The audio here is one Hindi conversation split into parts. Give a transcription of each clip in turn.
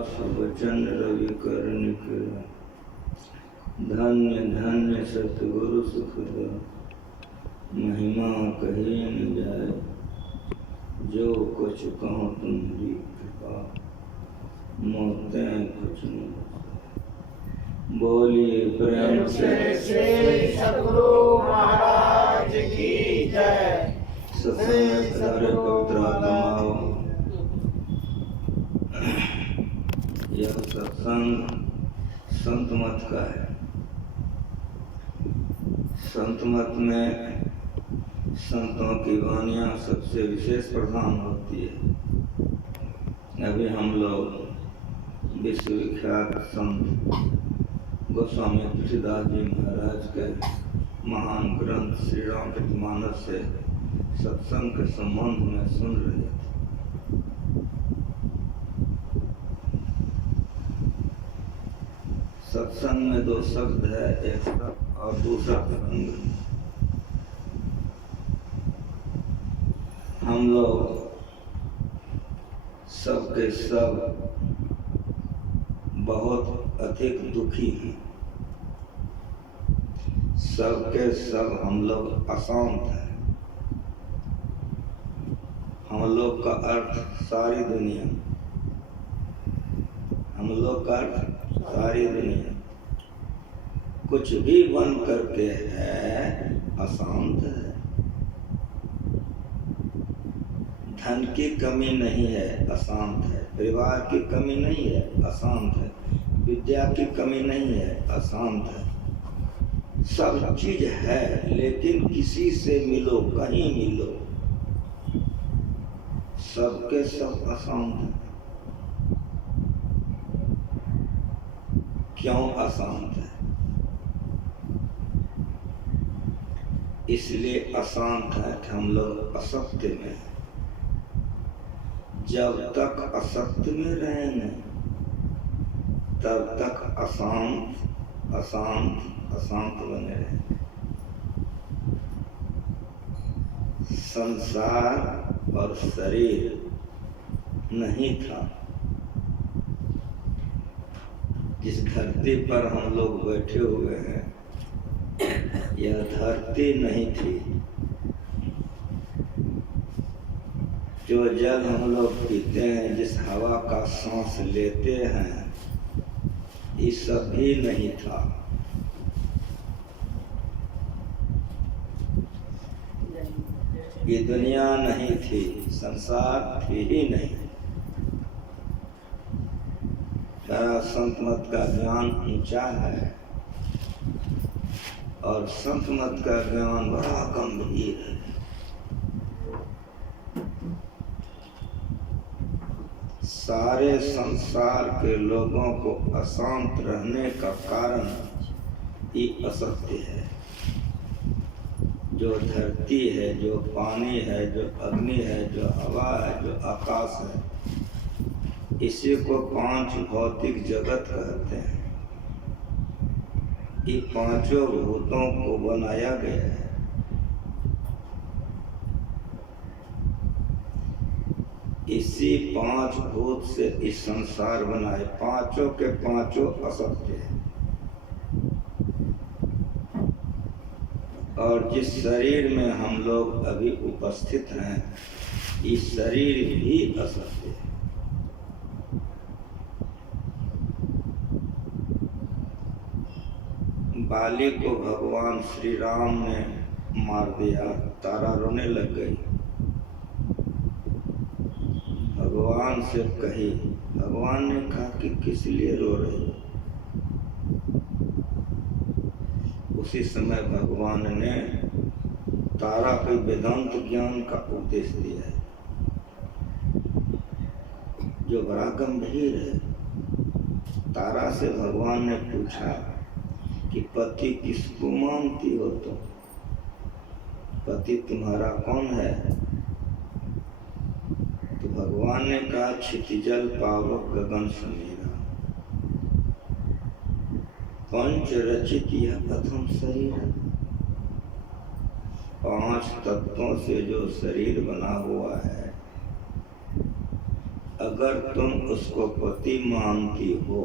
दास वचन रवि कर्णिक। धन्य धन्य सतगुरु सुखद, महिमा कही न जाए। जो कुछ कहूँ तुम्हारी कृपा, मोतें कुछ न बोलिए प्रेम से श्री सद्गुरु महाराज की जय। सत्संग में पधारे पवित्र आत्माओं, यह सत्संग संत मत का है। संत मत में संतों की वाणियाँ सबसे विशेष प्रधान होती है। अभी हम लोग विश्वविख्यात संत गोस्वामी तुलसीदास जी महाराज के महान ग्रंथ श्री रामचरितमानस से सत्संग के संबंध में सुन रहे थे। सत्संग में दो शब्द है, एक सत और दूसरा संग। हम लोग सबके सब बहुत अधिक दुखी हैं। सबके सब हम लोग अशांत हैं। हम लोग का अर्थ सारी दुनिया, हम लोग का अर्थ सारी दुनिया कुछ भी बन करके है, अशांत है। धन की कमी नहीं है, अशांत है। परिवार की कमी नहीं है, अशांत है। विद्या की कमी नहीं है, अशांत है। सब चीज है, लेकिन किसी से मिलो, कहीं मिलो, सबके सब अशांत है। क्यों अशांत है? इसलिए अशांत है कि हम लोग असत्य में हैं। जब तक असत्य में रहेंगे तब तक अशांत अशांत अशांत बने रहेंगे। संसार और शरीर नहीं था। जिस धरती पर हम लोग बैठे हुए हैं, यह धरती नहीं थी। जो जल हम लोग पीते हैं, जिस हवा का सांस लेते हैं, ये सब भी नहीं था। ये दुनिया नहीं थी, संसार थी ही नहीं। सारा संत मत का ज्ञान ऊंचा है और संत मत का ज्ञान बड़ा गंभीर है। सारे संसार के लोगों को अशांत रहने का कारण ये असत्य है। जो धरती है, जो पानी है, जो अग्नि है, जो हवा है, जो आकाश है, इसी को पांच भौतिक जगत कहते हैं। ये पांचों भूतों को बनाया गया है। इसी पांच भूत से इस संसार बना है। पांचों के पांचों असत्य है। और जिस शरीर में हम लोग अभी उपस्थित हैं, ये शरीर भी असत्य है। बाली को भगवान श्री राम ने मार दिया, तारा रोने लग गई। भगवान से कही, भगवान ने कहा कि किस लिए रो रही हो? उसी समय भगवान ने तारा के वेदांत ज्ञान का उपदेश दिया है, जो बड़ा गंभीर है। तारा से भगवान ने पूछा कि पति किसको मानती हो तुम? पति तुम्हारा कौन है? तो भगवान ने कहा, क्षितिजल पावक गगन समीरा, पंच रचित यह प्रथम शरीर। पांच तत्वों से जो शरीर बना हुआ है, अगर तुम उसको पति मानती हो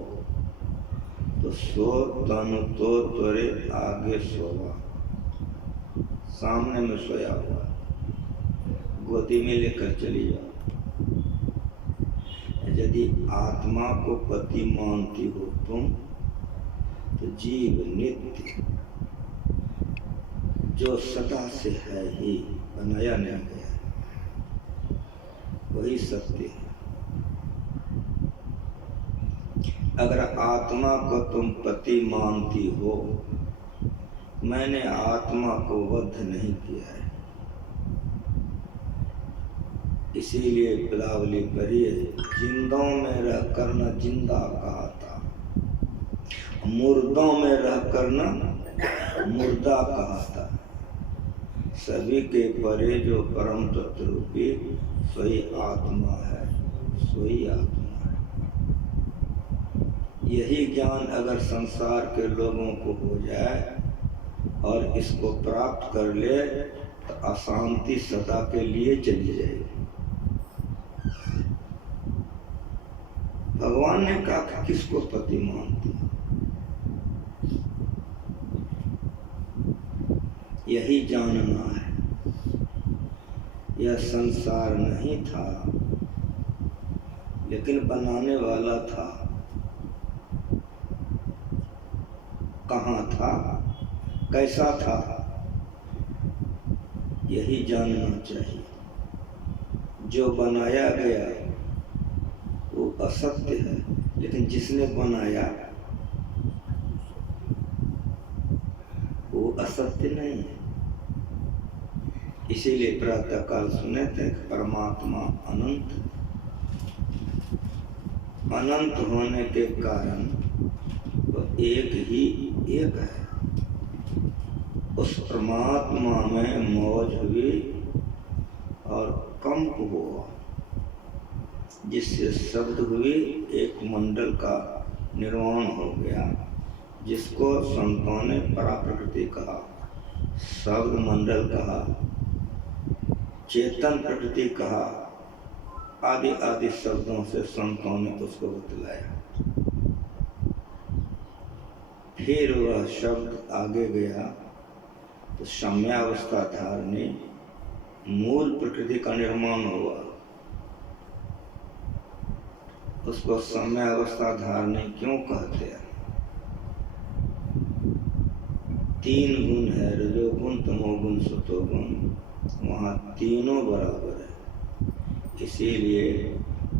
तो सो तनु तो त्वरे आगे सोवा, सामने में सोया हुआ, गोदी में लेकर चली जाओ। यदि आत्मा को पति मानती हो तुम तो जीव नित्य जो सदा से है ही, बनाया नहीं गया, वही सत्य है। अगर आत्मा को तुम पति मानती हो, मैंने आत्मा को वध नहीं किया है, इसीलिए बिलावली पढ़िए, जिंदों में रह कर न जिंदा कहा था, मुर्दों में रह कर न मुर्दा कहा था। सभी के परे जो परम तत्व रूपी सोई आत्मा है, सोई आत्मा है। यही ज्ञान अगर संसार के लोगों को हो जाए और इसको प्राप्त कर ले तो अशांति सदा के लिए चली जाएगी। भगवान ने कहा कि किसको पति मानती, यही जानना है। यह संसार नहीं था, लेकिन बनाने वाला था। कहाँ था, कैसा था, यही जानना चाहिए। जो बनाया गया वो असत्य है, लेकिन जिसने बनाया वो असत्य नहीं है। इसीलिए प्रातः काल सुने थे परमात्मा अनंत, अनंत होने के कारण वो एक ही एक है। उस परमात्मा में मौज हुई और कंप हुआ, जिससे शब्द हुई, एक मंडल का निर्माण हो गया, जिसको संतों ने पराप्रकृति कहा, शब्द मंडल कहा, चेतन प्रकृति कहा, आदि आदि शब्दों से संतों ने उसको बतलाया। फिर वह शब्द आगे गया तो साम्यावस्था धारणी मूल प्रकृति का निर्माण हुआ। उसको साम्यावस्था धारणी क्यों कहते हैं? तीन गुण है, रजोगुण, तमोगुण, सतोगुण, वहाँ तीनों बराबर है। इसीलिए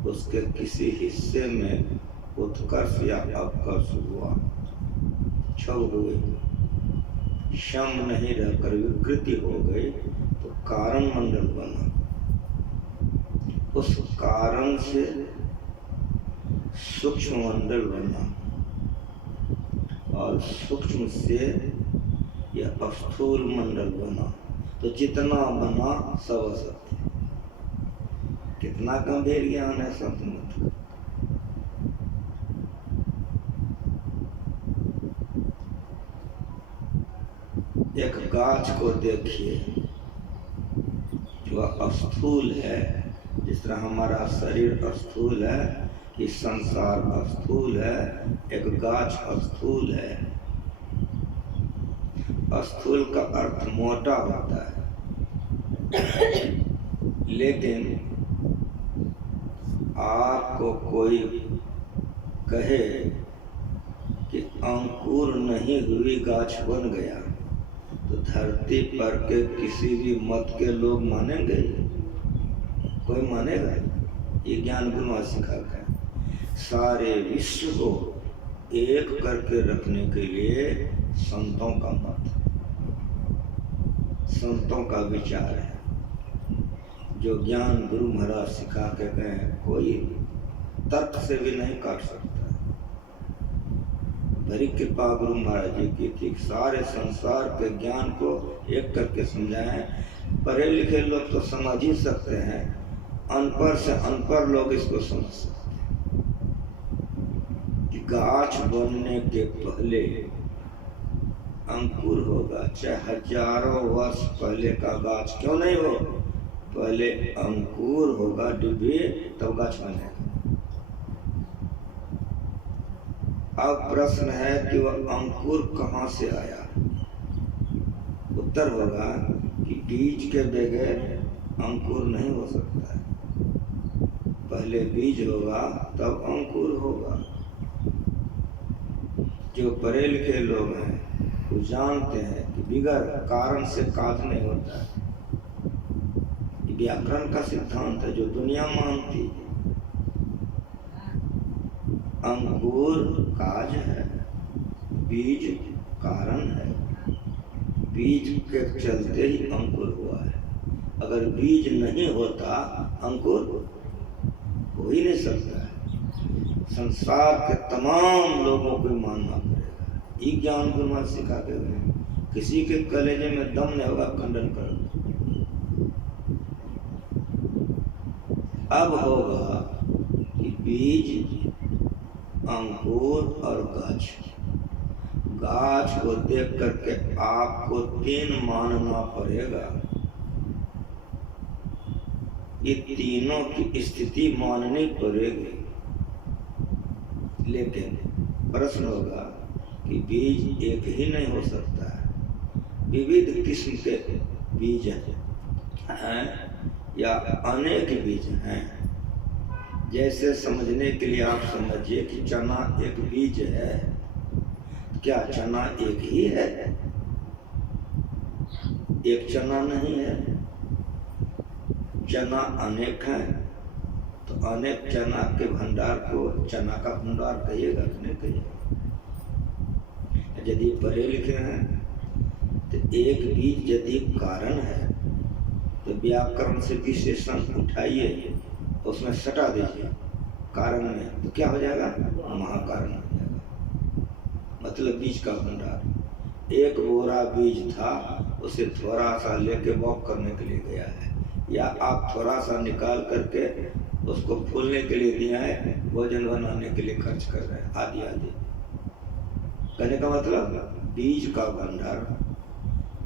उसके किसी हिस्से में उत्कर्ष या अपकर्ष हुआ, छव हुई, शम नहीं रहकर विकृति हो गई, तो कारण मंडल बना। उस कारण से सूक्ष्म मंडल बना और सूक्ष्म से यह स्थूल मंडल बना। तो जितना बना सब असत्य। कितना गंभीर ज्ञान है संत मत का। एक गाछ को देखिए, वह स्थूल है, जिस तरह हमारा शरीर स्थूल है, कि संसार स्थूल है, एक गाछ स्थूल है। स्थूल का अर्थ मोटा होता है, लेकिन आपको कोई कहे कि अंकुर नहीं हुई गाछ बन गया, तो धरती पर के किसी भी मत के लोग मानेंगे? कोई मानेगा? ये ज्ञान गुणवा सिखाता है। सारे विश्व को एक करके रखने के लिए संतों का मत, संतों का विचार है। जो ज्ञान गुरु महाराज सिखा के गए, कोई तर्क से भी नहीं काट सकता। बड़ी कृपा गुरु महाराज जी की थी, सारे संसार के ज्ञान को एक करके समझाएं। पढ़े लिखे लोग तो समझ ही सकते हैं, अनपढ़ से अनपढ़ लोग इसको समझ सकते हैं। कि गाछ बनने के पहले अंकुर होगा, चाहे हजारों वर्ष पहले का गाछ क्यों नहीं हो, पहले अंकुर होगा डिब्बे, तब गाछ बनेगा। अब प्रश्न है कि वह अंकुर कहाँ से आया। उत्तर होगा कि बीज के बगैर अंकुर नहीं हो सकता है। पहले बीज होगा तब अंकुर होगा। जो पढ़े लिखे लोग हैं वो जानते हैं कि बिगर कारण से कार्य नहीं होता है। व्याकरण का सिद्धांत है जो दुनिया मानती है। अंकुर काज है, बीज कारण है। बीज के चलते ही अंकुर हुआ है। अगर बीज नहीं होता अंकुर हो ही नहीं सकता है। संसार के तमाम लोगों को मानना पड़ेगा। ये ज्ञान गुरु महाराज सिखा के गए। किसी के कलेजे में दम नहीं होगा, खंडन कर। अब होगा कि बीज, अंकुर और गाछ। गाछ को देख करके आपको 3 मानना पड़ेगा। ये तीनों की स्थिति माननी पड़ेगी। लेकिन प्रश्न होगा कि बीज एक ही नहीं हो सकता है। विविध किस्म के बीज हैं या अनेक बीज हैं। जैसे समझने के लिए आप समझिए कि चना एक बीज है। क्या चना एक ही है? एक चना नहीं है। चना अनेक है, तो अनेक चना के भंडार को चना का भंडार कहिएगा कि नहीं कहिएगा? यदि पढ़े लिखे हैं तो एक बीज यदि कारण है तो व्याकरण से विशेषण उठाइए, उसमें सटा दीजिए कारण में, तो क्या हो जाएगा? महाकारण हो जाएगा। मतलब बीज का भंडार। एक बोरा बीज था, उसे थोड़ा सा लेके वॉक करने के लिए गया है, या आप थोड़ा सा निकाल करके उसको फूलने के लिए दिया है, भोजन बनाने के लिए खर्च कर रहे हैं, आदि आदि। कहने का मतलब बीज का भंडार।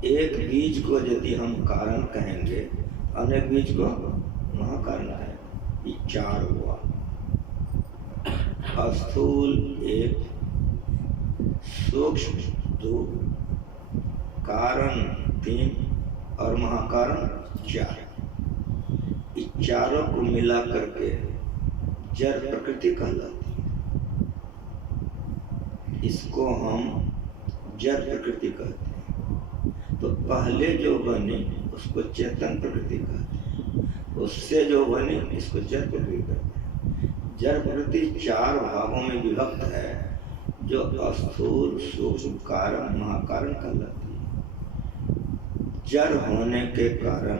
एक बीज को यदि हम कारण कहेंगे, अनेक बीज को महाकारण है। ये 4 हुआ। स्थूल 1, सूक्ष्म 2, कारण 3 और महाकारण 4। इस चारों को मिला करके जड़ प्रकृति कहलाती है। इसको हम जड़ प्रकृति कहते हैं। तो पहले जो बनी उसको चेतन प्रकृति कहते हैं, उससे जो बनी इसको जड़ प्रकृति कहते हैं। जड़ प्रकृति 4 भागों में विभक्त है, जो स्थूल, सूक्ष्म, कारण, महाकारण कहलाती है। जड़ होने के कारण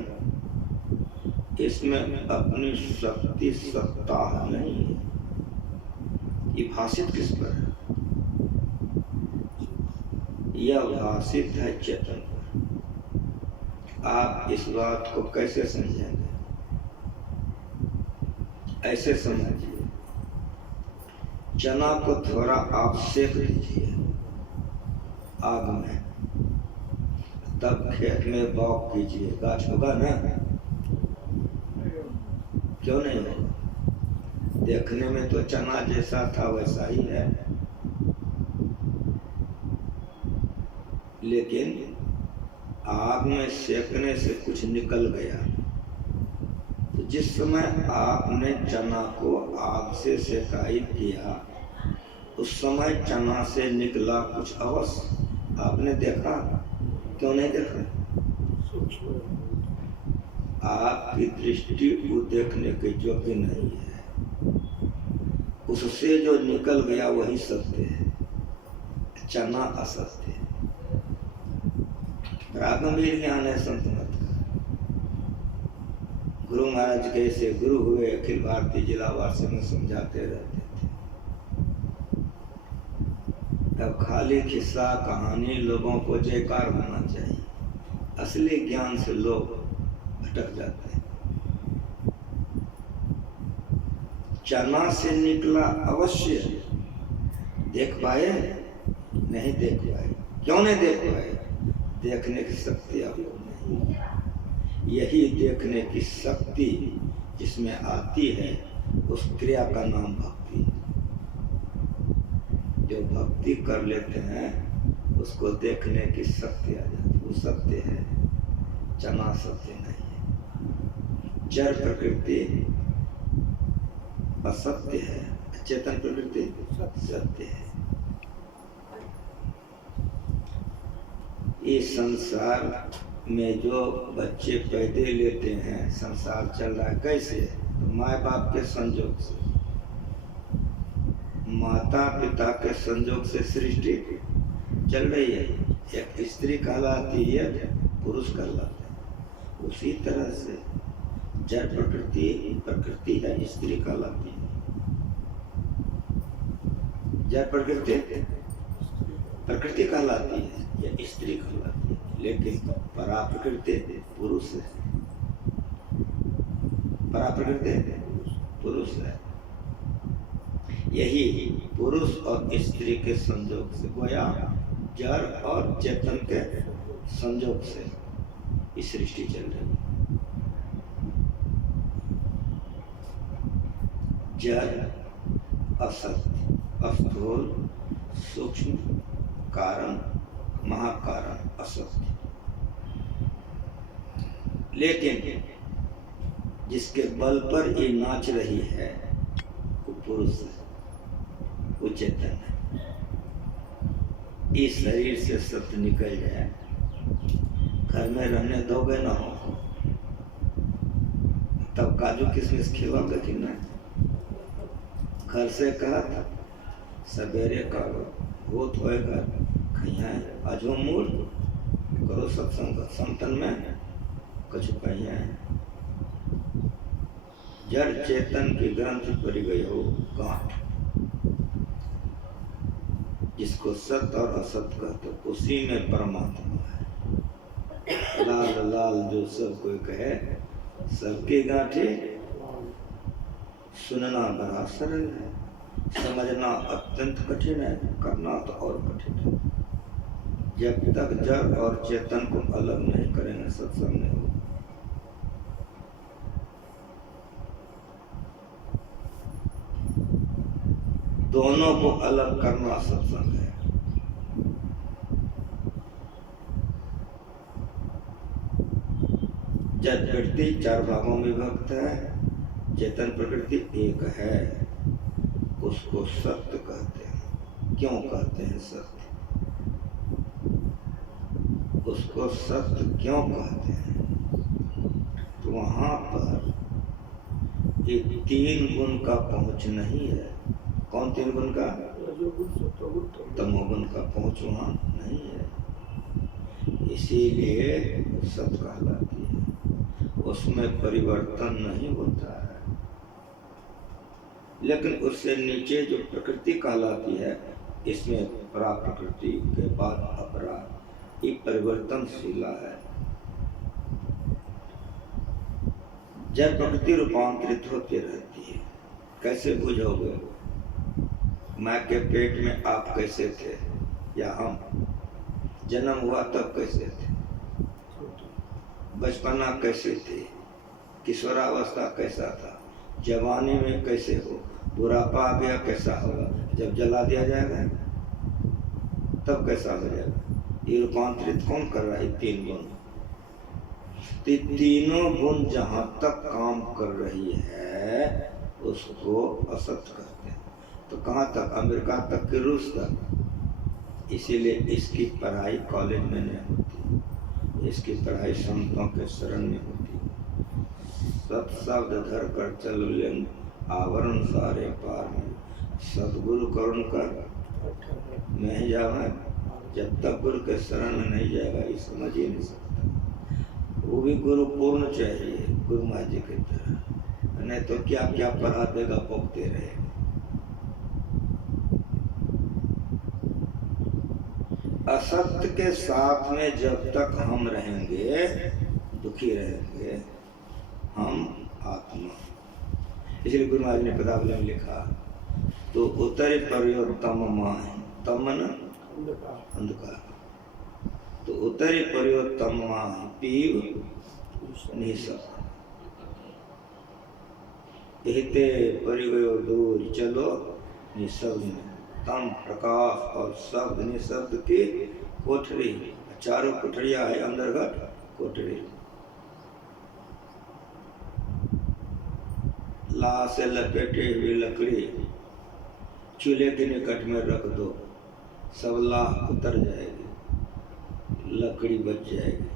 इसमें अपनी शक्ति सत्ता नहीं है। ये भाषित किस पर है? यह भाषित है चेतन पर। आप इस बात को कैसे समझेंगे? ऐसे समझिए, चना को थोड़ा आप सेक दीजिए आग में, तब खेत में बौग कीजिए, गाछ होगा ना? क्यों नहीं होगा? देखने में तो चना जैसा था वैसा ही है, लेकिन आग में सेकने से कुछ निकल गया। तो जिस समय आपने चना को आग से सेकाई किया, उस समय चना से निकला कुछ अवश्य आपने देखा? क्यों नहीं देखा? आपकी दृष्टि को देखने के योग्य नहीं है। उससे जो निकल गया वही सत्य है, चना असत्य है। गंभीर ज्ञान है संत मत का। गुरु महाराज कैसे गुरु हुए, अखिल भारतीय जिला वासी में समझाते रहते थे। तब खाली किस्सा कहानी लोगों को जयकार होना चाहिए। असली ज्ञान से लोग भटक जाते हैं। चना से निकला अवश्य देख पाए? नहीं देख पाए। क्यों नहीं देख पाए? देखने की शक्ति आपको नहीं। यही देखने की शक्ति जिसमें आती है, उस क्रिया का नाम भक्ति। जो भक्ति कर लेते हैं उसको देखने की शक्ति आ जाती है। वो सत्य है, चना सत्य नहीं है। जड़ प्रकृति असत्य है, चेतन प्रकृति सत्य है। इस संसार में जो बच्चे पैदे लेते हैं, संसार चल रहा है कैसे? तो माँ बाप के संयोग से, माता पिता के संयोग से सृष्टि चल रही है। एक स्त्री कहलाती है, पुरुष कहलाते हैं। उसी तरह से जड़ प्रकृति है, स्त्री कहलाती है। जड़ प्रकृति कहलाती है या स्त्री कहलाती है, लेकिन परा प्रकृति पुरुष है। परा प्रकृति पुरुष है। यही पुरुष और स्त्री के संयोग से, गोया जड़ और चेतन के संयोग से इस सृष्टि चल रही है। जड़ असत्य, स्थूल, सूक्ष्म, कारण, महाकारण, असत्य। लेकिन जिसके बल पर ये नाच रही है वो पुरुष है, वो चेतन है। इस शरीर से सत्य निकल जाए, घर में रहने दोगे ना हो तब काजू किशमिश खिलाओगे कि नहीं? घर से कहा था सवेरे करो होत होएगा कहिया आजो मूल करो सत्संग संतन में कुछ कहिया। जड़ चेतन की ग्रंथ पर गई हो गांठ, जिसको सत्य और असत कहते, उसी में परमात्मा है। लाल लाल जो सब कोई कहे, सबकी गांठी सुनना बड़ा सरल है, समझना अत्यंत कठिन है, करना तो और कठिन है। जब तक जड़ और चेतन को अलग नहीं करेंगे सत्संग नहीं होगा। दोनों को अलग करना सत्संग है। जड़ प्रकृति चार भागों में विभक्त है, चेतन प्रकृति एक है, उसको सत्य कहते हैं। क्यों कहते हैं सत्य? उसको सत्य क्यों कहते हैं? तो वहां पर ये तीन गुण का पहुंच नहीं है। कौन तीन गुण का? तमोगुण का पहुंच वहां नहीं है, इसीलिए सत्य कहलाती है। उसमें परिवर्तन नहीं होता है। लेकिन उससे नीचे जो प्रकृति कहलाती है, इसमें परा प्रकृति के बाद अपरा, ये परिवर्तनशीला है। जब प्रकृति रूपांतरित होती रहती है, कैसे बुझोगे? माँ के पेट में आप कैसे थे या हम जन्म हुआ तब कैसे थे? बचपना कैसे थे? किशोरावस्था कैसा था? जवानी में कैसे हो? बुढ़ापा आ गया कैसा होगा? जब जला दिया जाएगा तब कैसा हो जाएगा? ये रूपांतरित कौन कर रहा है? तीन गुण। तीनों गुण जहां तक काम कर रही है उसको असत कहते हैं। तो कहाँ तक? अमेरिका तक कि रूस तक। इसीलिए इसकी पढ़ाई कॉलेज में नहीं होती, इसकी पढ़ाई संतों के शरण में होती है। सत शब्द धर कर चल लेंग आवरण सारे पार में, सतगुरु करुण कर नहीं जावा। जब तक गुरु के शरण में नहीं जाएगा ये समझ ही नहीं सकता। वो भी गुरु पूर्ण चाहिए, गुरु माँ जी की तरह, नहीं तो क्या क्या पढ़ा देगा, पोकते रहेगा। असत्य के साथ में जब तक हम रहेंगे दुखी रहेंगे, हम आत्मा। इसलिए गुरु महाराज ने पदावली में लिखा, तो उत्तरे पर्योत्तम माह, तमन अंधकार, तो उत्तरे पर्योत्तम माह पीव निशा, एहते परिगयो दूर चलो निशब में शांतम प्रकाश और शब्द निशब्द की कोठरी, चारों कोठरिया है अंतर्गत कोठरी। ला से लपेटे हुई लकड़ी चूल्हे के निकट में रख दो, सब लाह उतर जाएगी, लकड़ी बच जाएगी।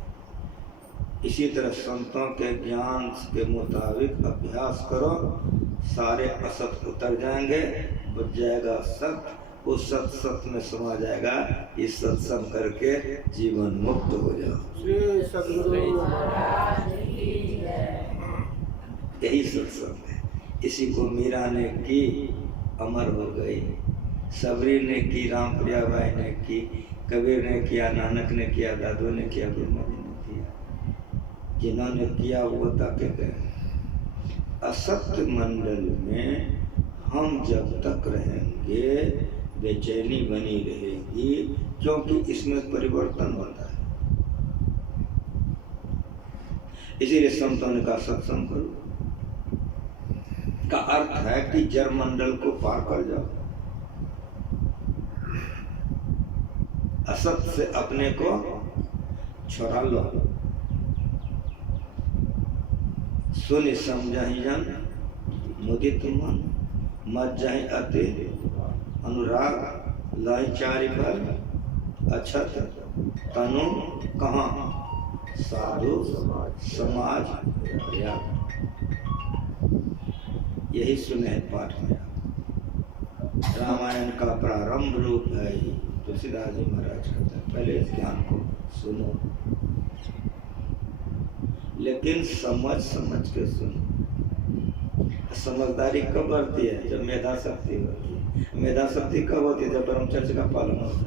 इसी तरह संतों के ज्ञान के मुताबिक अभ्यास करो, सारे असत उतर जाएंगे, बच जाएगा सत्य, वो सत में समा जाएगा। इस सत्संग करके जीवन मुक्त हो जाओ। श्री सद्गुरु महाराज की जय। यही सत्संग है। इसी को मीरा ने की, अमर हो गई। सबरी ने की, राम प्रियाबाई ने की, कबीर ने किया, नानक ने किया, दादू ने किया, गुरु ने किया। जिन्होंने किया वो ताके गए। असत्य मंडल में हम जब तक रहेंगे बेचैनी बनी रहेगी, क्योंकि इसमें परिवर्तन होता है। इसीलिए संतों ने कहा सत्संग करो, का अर्थ है कि जड़ मंडल को पार कर जाओ, असत से अपने को छुड़ा लो। सुन समझहि जन मुदित मन, मत जाहि अति अनुराग, लाई चारि पर अछत तनु कहाँ, साधु समाज पर्याप्त। यही सुने पाठ में। रामायण का प्रारंभ रूप है ही तुलसीदास जी महाराज कहते हैं, पहले इस ज्ञान को सुनो, लेकिन समझ के सुनो। समझदारी कब बढ़ती है? जब मेधा शक्ति होती है। मेधा शक्ति कब होती है? जब ब्रह्मचर्य का पालन होता है,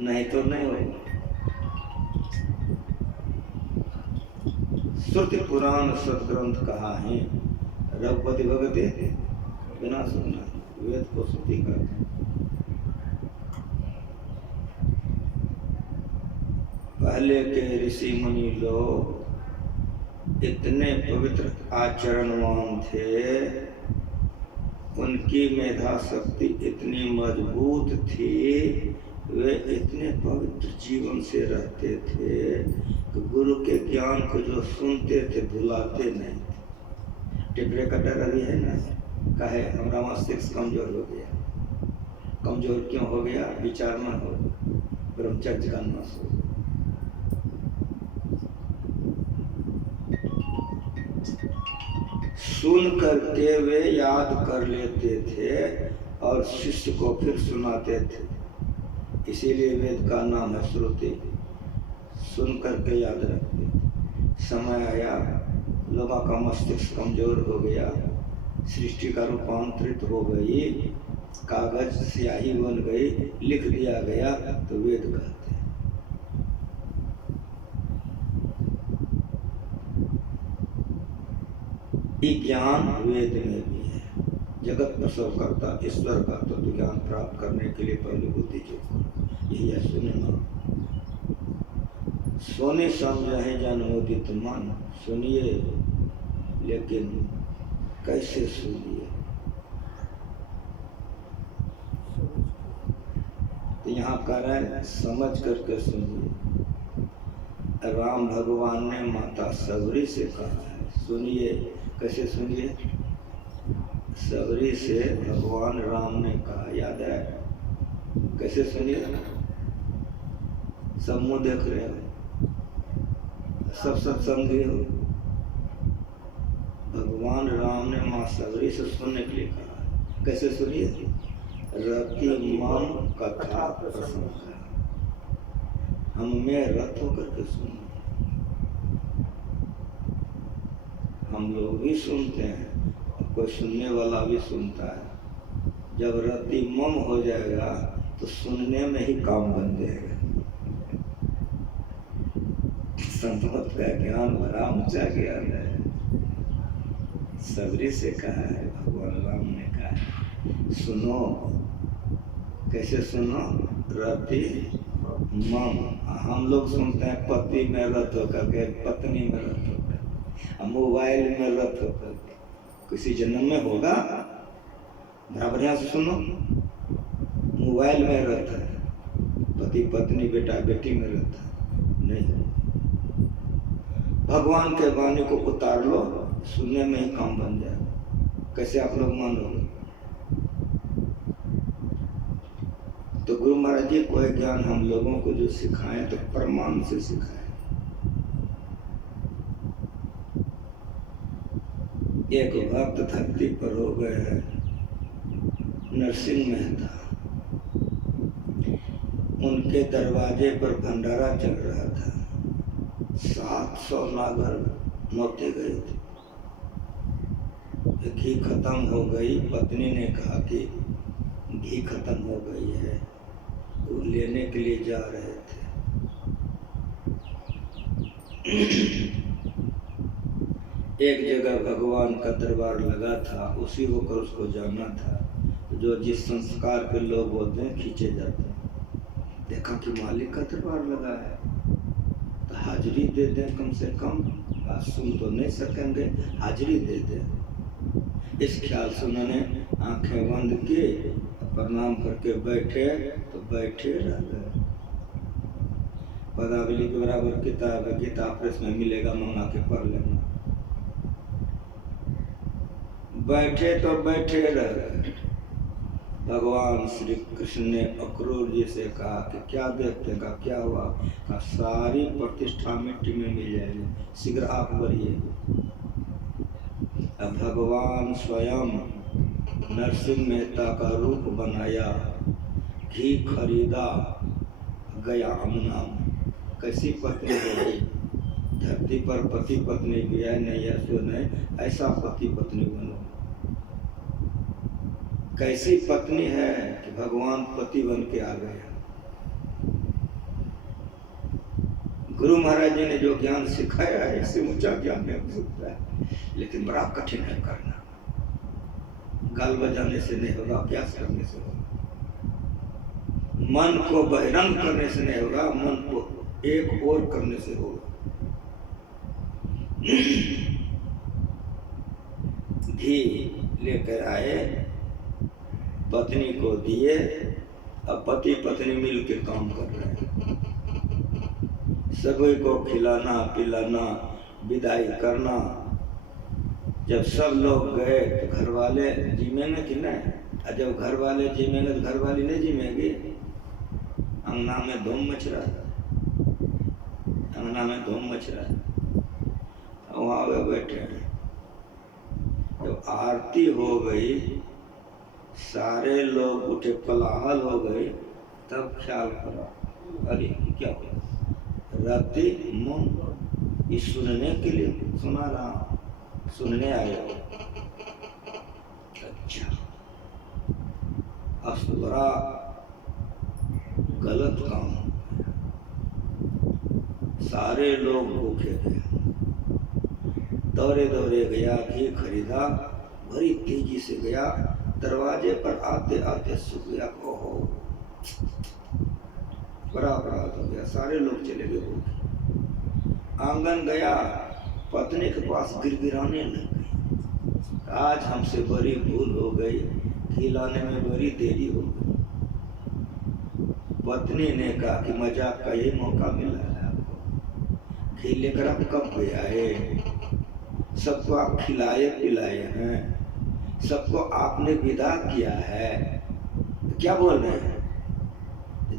नहीं तो नहीं होगा। श्रुति पुराण सदग्रंथ कहा है, रघुपति भगते बिना सुना, वेद को श्रुति करते। पहले के ऋषि मुनि लोग इतने पवित्र आचरणवान थे, उनकी मेधा शक्ति इतनी मजबूत थी, वे इतने पवित्र जीवन से रहते थे कि गुरु के ज्ञान को जो सुनते थे भुलाते नहीं थे। टिपरे का डर अभी है ना, कहे हमारा मस्तिष्क कमजोर हो गया। कमजोर क्यों हो गया? विचार न हो, ब्रह्मचर्य का नाश हो। सुन करके वे याद कर लेते थे और शिष्य को फिर सुनाते थे। इसीलिए वेद का नाम है श्रुति। सुन करके याद रखते। समय आया, लोगों का मस्तिष्क कमजोर हो गया, सृष्टि का रूपांतरित हो गई, कागज स्याही बन गई, लिख दिया गया, तो वेद कहते हैं। ये ज्ञान वेद में भी है। जगत प्रसव करता ईश्वर का तत्व ज्ञान प्राप्त करने के लिए पहले बुद्धि चुप करो। यही है सुनना। सोने समझे जनोदित मन, सुनिए लेकिन कैसे सुनिए? तो यहाँ कह रहे हैं समझ करके सुनिए। राम भगवान ने माता सबरी से कहा है, सुनिए। कैसे सुनिए? सबरी से भगवान राम ने कहा, याद है? कैसे सुनिए? सब मुँह देख रहे हो, सब सत्संगी हो। भगवान राम ने माँ सबरी से सुनने के लिए कहा। कैसे सुनिए? रति मम कथा प्रसंग, हम में रत होकर के सुनिए। हम लोग भी सुनते हैं, कोई सुनने वाला भी सुनता है। जब रति मम हो जाएगा तो सुनने में ही काम बन जाएगा। संतमत का ज्ञान बड़ा ऊंचा ज्ञान है। सबरी से कहा है, भगवान राम ने कहा है, सुनो। कैसे सुनो? रति मम। हम लोग सुनते हैं पति में रत होकर के, पत्नी में रत होकर, मोबाइल में रत होकर। किसी जन्म में होगा बराबर यहाँ से सुनो, मोबाइल में रहता है, पति पत्नी बेटा बेटी में रहता है नहीं। भगवान के वाणी को उतार लो, सुनने में ही काम बन जाए। कैसे आप लोग मानोगे? तो गुरु महाराज जी कोई ज्ञान हम लोगों को जो सिखाएं तो प्रमाण से सिखाएं। एक भक्त धरती पर हो गए हैं, नरसिंह मेहता, उनके दरवाजे पर भंडारा चल रहा था। 700 नागर मौते गए थे। घी खत्म हो गई, पत्नी ने कहा कि घी खत्म हो गई है, वो लेने के लिए जा रहे थे। एक जगह भगवान का दरबार लगा था, उसी होकर उसको जाना था। जो जिस संस्कार पे लोग होते हैं खींचे जाते हैं। देखा कि मालिक का दरबार लगा है तो हाजिरी दे दें, कम से कम बात सुन तो नहीं सकेंगे, हाजिरी दे दें। इस ख्याल से उन्होंने आंखें बंद की, प्रणाम करके बैठे तो बैठे रह गए। पदावली के बराबर किताब है, गीता प्रेस में मिलेगा, मंगा के पढ़ लेना। बैठे तो बैठे रह गए। भगवान श्री कृष्ण ने अक्रूर जी से कहा कि क्या देखते हैं? कहा क्या हुआ? कहा सारी प्रतिष्ठा मिट्टी में मिल जाएगी, शीघ्र आप बढ़िए। अब भगवान स्वयं नरसिंह मेहता का रूप बनाया, घी खरीदा, गया अमना। कैसी पत्नी होगी? धरती पर पति पत्नी भी है नहीं, ऐसो नहीं, ऐसा पति पत्नी बनो। कैसी पत्नी है कि भगवान पति बन के आ गया। गुरु महाराज जी ने जो ज्ञान सिखाया है, इससे ऊंचा ज्ञान नहीं हो सकता है, लेकिन बड़ा कठिन है करना। गाल बजाने से नहीं होगा, अभ्यास करने से होगा। मन को बहिरंग करने से नहीं होगा, मन को एक और करने से होगा। घी लेकर आए, पत्नी को दिए। अब पति पत्नी मिल के काम कर रहे हैं, सभी को खिलाना पिलाना, विदाई करना। जब सब लोग गए तो घर वाले जिमेंगे कि नहीं? और जब घर वाले जिमेंगे तो घर वाली नहीं जिमेगी। अंगना में धूम मच रहा है, अंगना में धूम मच रहा है, वहाँ वे बैठे हैं। जब आरती हो गई, सारे लोग उठे, कोलाहल हो गई, तब ख्याल करा, अरे क्या हुआ? रात्रि मन ये सुनने के लिए सुना रहा, सुनने आए। अच्छा, अब बड़ा गलत काम। सारे लोग भूखे गए, दौड़े दौड़े गया, घी खरीदा, बड़ी तेजी से गया। दरवाजे पर आते आते सूख गया। ओहो, बड़ा अपराध हो गया, सारे लोग चले गए भूखे। आंगन गया, पत्नी के पास गिड़गिड़ाने लग गई, आज हमसे बड़ी भूल हो गई, खिलाने में बड़ी देरी हो गई। पत्नी ने कहा कि मजाक का यही मौका मिला है आपको, घी लेकर आप कब पे आए? सबको आप खिलाए पिलाए हैं, सबको आपने विदा किया है, क्या बोल रहे हैं?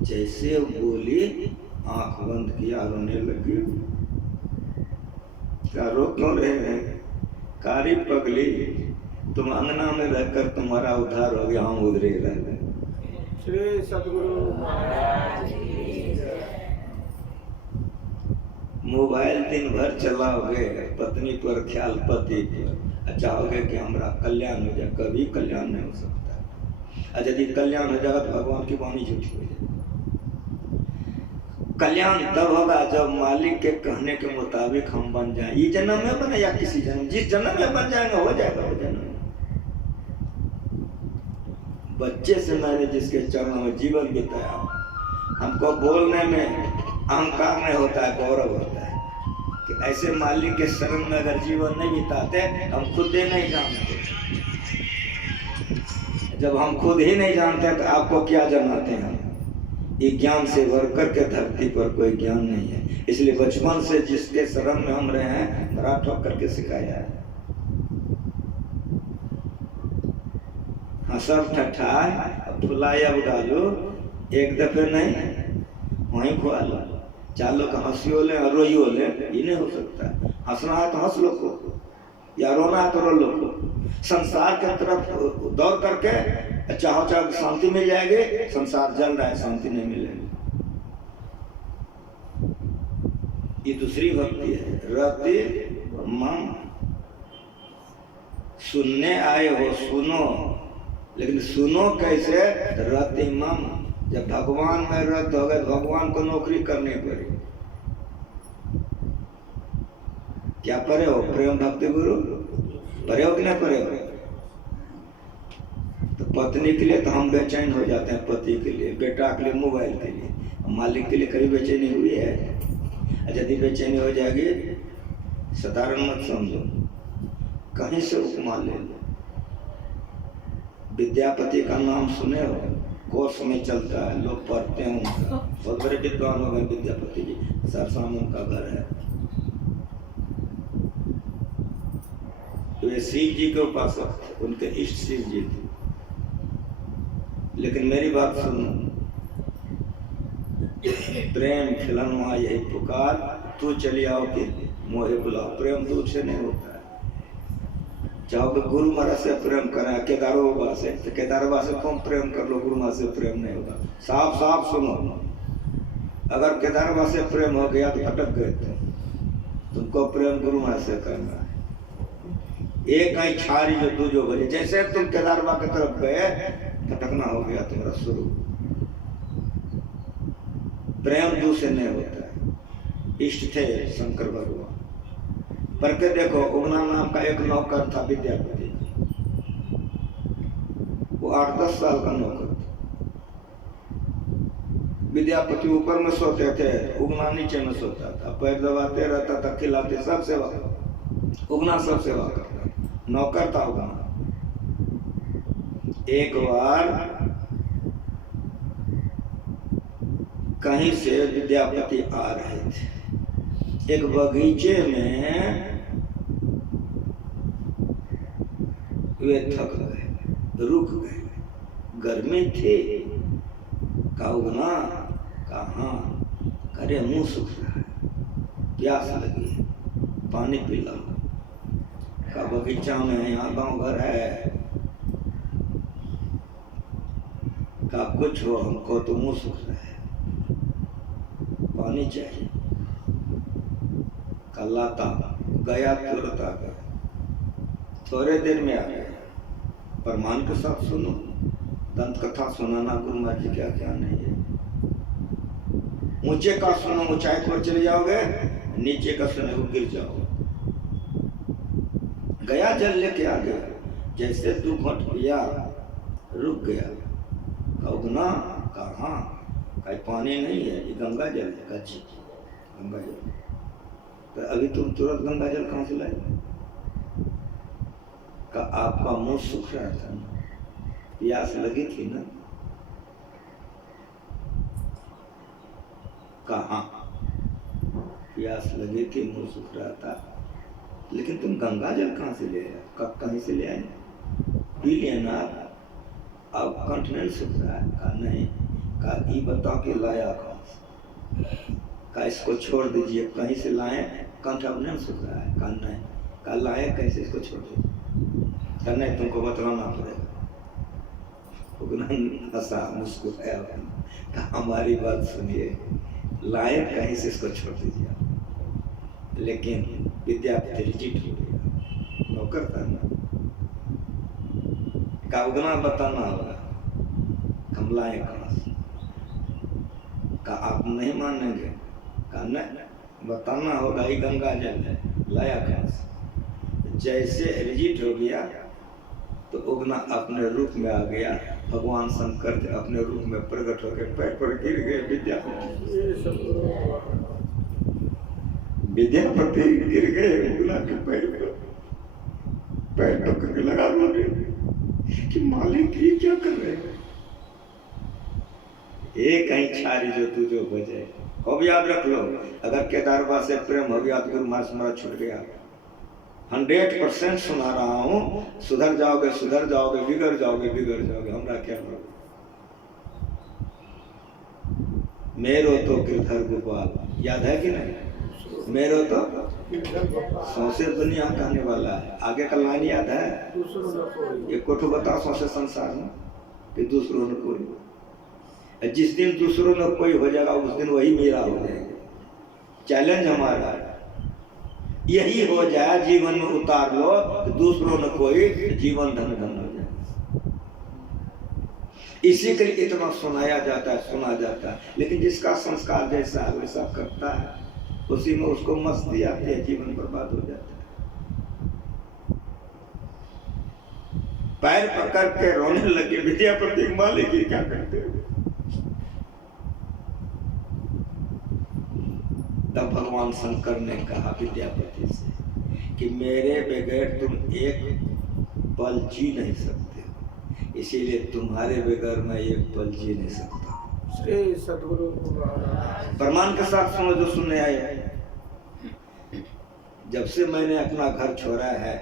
जैसे बोली, आंख बंद किया, रोने लगी। क्या रो क्यों रहे हैं? कारी पगली, तुम अंगना में रहकर तुम्हारा उद्धार हो गया, हम उधरे रह गए। श्री सद्गुरु महाराज की जय। मोबाइल दिन भर चलाओगे, पत्नी पर ख्याल, पति पर, चाहोगे कि हमारा कल्याण हो जाए, कभी कल्याण नहीं हो सकता। और यदि कल्याण हो जाएगा तो भगवान की वाणी झूठी हो जाएगी। कल्याण तब होगा जब मालिक के कहने के मुताबिक हम बन जाएं। ये जन्म में बने या किसी जन्म, जिस जन्म में बन जाएंगे हो जाएगा वो जन्म। बच्चे से मैंने जिसके चरणों में जीवन बिताया, हमको बोलने में अहंकार नहीं होता है, गौरव होता है कि ऐसे मालिक के शरण में अगर जीवन नहीं बिताते हम खुद नहीं जानते। जब हम खुद ही नहीं जानते तो आपको क्या जनाते हैं हम? ये ज्ञान से बढ़कर के धरती पर कोई ज्ञान नहीं है। इसलिए बचपन से जिसके शरण में हम रहे हैं, धरा ठोक करके सिखाया है। हंसब ठठाए फुलाए अब डालो, एक दफे नहीं वहीं खुआ लो। चालो का हंसियो ले और रोइयो ले, ये नहीं हो सकता। हंसना है तो हंस लो को, या रोना है तो रो लो को। संसार के तरफ दौड़ करके चाहो चाहो शांति मिल जाएगी, संसार जल रहा है, शांति नहीं मिलेगी। ये दूसरी भक्ति है। रति मम, सुनने आए हो सुनो, लेकिन सुनो कैसे? रति मम। जब भगवान में रत हो गए, भगवान को नौकरी करनी पड़ी। क्या पढ़े हो? प्रेम भक्ति गुरु पढ़े हो कि नहीं पढ़े हो? तो पत्नी के लिए तो हम बेचैन हो जाते हैं, पति के लिए, बेटा के लिए, मोबाइल के लिए, मालिक के लिए कभी बेचैनी हुई है? यदि बेचैनी हो जाएगी, साधारण मत समझो, कहीं से उपमा ले लो। विद्यापति का नाम सुने हो? कोर्स में चलता है, लोग पढ़ते हैं उनका। बहुत बड़े विद्वान हो गए विद्यापति जी, सरसा में उनका घर है। तो ये शिव जी के उपासक थे, उनके इष्ट शिव जी थे। लेकिन मेरी बात सुनो, प्रेम खिलनवा यही पुकार, तू चली आओ कि मोहे बुलाओ। प्रेम दूर से नहीं होता है। चाहो कि गुरु महाराज से प्रेम करें, केदारो बाबा से, तो केदार बाबा से तुम प्रेम कर लो, गुरु महाराज से प्रेम नहीं होगा। साफ साफ सुनो, अगर केदार बाबा से प्रेम हो गया तो भटक गए तुमको प्रेम गुरु महाराज से करना है। एक आई छारी जो दू जो बजे, जैसे तुम केदार बाबा की तरफ गए, भटकना हो गया तुम्हारा शुरू। प्रेम दूर से नहीं होता है। इष्ट थे शंकर भगवान। पर के देखो, उगना नाम का एक नौकर था विद्यापति। वो 8-10 साल का नौकर था। विद्यापति ऊपर में सोते थे, उगना नीचे में सोता था, पैर दबाते रहता था, खिलाते, सब सेवा, उगना सब सेवा करता, नौकर था उगना। एक बार कहीं से विद्यापति आ रहे थे, एक बगीचे में वे थक गए, रुक गए, गर्मी थी। उगना कहाँ? अरे मुंह सूख रहा है, प्यास लगी है, पानी पी लो। का बगीचा में, यहाँ गांव घर है, का कुछ हो, हमको तो मुंह सूख रहा है, पानी चाहिए। लाता गया, तुरंत आ गया, थोड़े देर में आ गया। प्रमाण के साथ सुनो, दंत कथा सुनाना गुरु महाराज जी क्या क्या नहीं है। ऊंचे का सुनो, ऊंचाई पर चले जाओगे, नीचे का सुनो गिर जाओगे। गया जल लेके आ गया, जैसे 2 घंट पिया, रुक गया। उगना कहाँ? कहीं पानी नहीं है, ये गंगा जल है। कच्ची गंगा जल। तो अभी तुम तुरंत गंगा जल कहाँ से लाए? का आपका मुंह सूख रहा था ना, प्यास लगी थी ना। कहाँ? प्यास लगी थी, मुंह सूख रहा था, लेकिन तुम गंगा जल कहाँ से ले आए? कहीं से ले आए? पी लिया ना अब कंठ नहीं सूख रहा है? का नहीं। का ये बताओ कि लाया कहाँ से? का इसको छोड़ दीजिए, कहीं से लाए, कंठ अब नहीं सूख रहा है? का नहीं। का लाए कैसे, इसको छोड़ दीजिए? का नहीं, तुमको बतलाना पड़ेगा। हंसा, मुस्कुराया, का हमारी बात सुनिए, लाए कहीं से, इसको छोड़ दीजिए। लेकिन विद्यापति रिजिट हो गया, नौकर था ना। का उगना बताना होगा, हम लाए कहाँ से? का आप नहीं मानेंगे? का नहीं, बताना होगा, ही गंगा जल है, लाया कहाँ से? जैसे रिजिट हो गया तो उगना अपने रूप में आ गया। भगवान शंकर थे, अपने रूप में प्रकट होकर पैर पर गिर गए। विद्यापति गिर गए उगना के पैर पर, पैर पकड़ के लगा लो। कि मालिक ये क्या कर रहे हैं, एक कहीं छारी जो तू जो बजे। अब याद रख लो, अगर केदारवा से प्रेम हो गया तो फिर मार स्मरा छूट गया। 100% सुना रहा हूं, सुधर जाओगे सुधर जाओगे, बिगड़ जाओगे बिगड़ जाओगे, हमरा क्या करो। मेरो तो गिरधर गोपाल याद है कि नहीं, मेरो तो सौसे दुनिया कहने वाला है। आगे का लाइन याद है, ये कोठो बताओ सौसे संसार में कि दूसरों ने कोई, जिस दिन दूसरों में कोई हो जाएगा उस दिन वही मेरा हो जाएगा। चैलेंज हमारा यही हो जाए, जीवन में उतार लो, दूसरों में कोई, जीवन धन धन हो जाए। इसी के लिए इतना सुनाया जाता है, सुना जाता है। लेकिन जिसका संस्कार जैसा है वैसा करता है, उसी में उसको मस्ती आती है, जीवन बर्बाद हो जाता है। पैर पकड़ के रोने लगे विद्यापति, मालिक ये क्या करते हो। तब भगवान शंकर ने कहा विद्यापति से कि मेरे बगैर तुम एक पल जी नहीं सकते, इसीलिए तुम्हारे बगैर मैं एक पल जी नहीं सकता। श्री सद्गुरु प्रमाण के साथ सुनो जो सुनने आए। जब से मैंने अपना घर छोड़ा है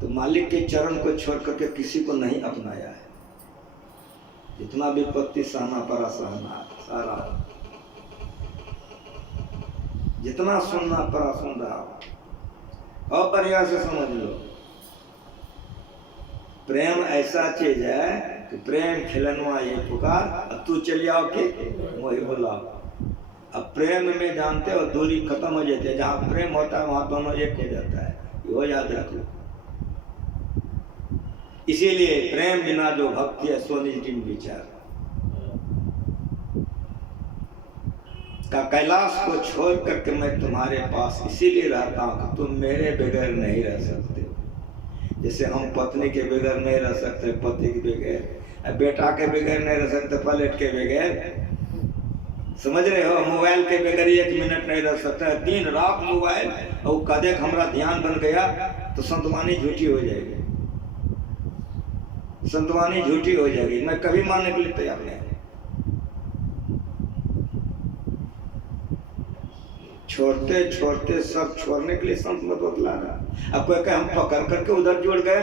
तो मालिक के चरण को छोड़ करके किसी को नहीं अपनाया है। जितना विपत्ति सहना पड़ा सहना, सारा जितना सुनना पड़ा सुन रहा। और बढ़िया से समझ लो, प्रेम ऐसा चीज है कि प्रेम खिलनवा ये पुकार, अब तू चल जाओ के वही बोला। अब प्रेम में जानते हो दूरी खत्म हो जाती है, जहाँ प्रेम होता है वहां दोनों एक हो जाता है, वो याद रख लो। इसीलिए प्रेम बिना जो भक्ति है सो निज विचार का। कैलाश को छोड़ करके मैं तुम्हारे पास इसीलिए रहता हूँ कि तुम मेरे बगैर नहीं रह सकते। जैसे हम पत्नी के बगैर नहीं रह सकते, पति के बगैर, बेटा के बगैर नहीं रह सकते, पलट के बगैर, समझ रहे हो। मोबाइल के बगैर 1 मिनट नहीं रह सकता, दिन रात मोबाइल। और कदे हमारा ध्यान बन गया तो संतवानी झूठी हो जाएगी, संतवानी झूठी हो जाएगी। मैं कभी मानने के लिए तैयार नहीं। छोड़ते छोड़ते सब छोड़ने के लिए संत मत बतला रहा। अब कोई कहे हम पकड़ करके उधर जोड़ गए,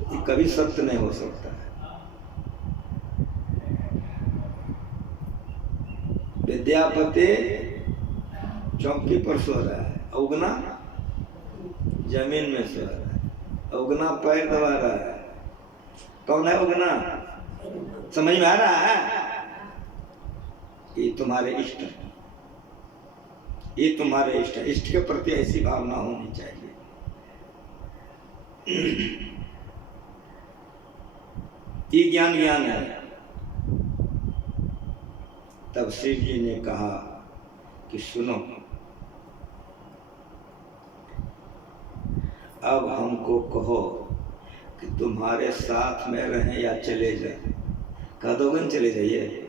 तो कभी सत्य नहीं हो सकता। विद्यापति चौकी पर सो रहा है, उगना जमीन में सो रहा है, उगना पैर दबा रहा है। कौन है उगना, समझ में आ रहा है। ये तुम्हारे इष्ट है, ये तुम्हारे इष्ट है। इष्ट के प्रति ऐसी भावना होनी चाहिए। ये ज्ञान ज्ञान है। तब शिव जी ने कहा कि सुनो, अब हमको कहो कि तुम्हारे साथ में रहें या चले जाए। कह दोगे न चले जाइए,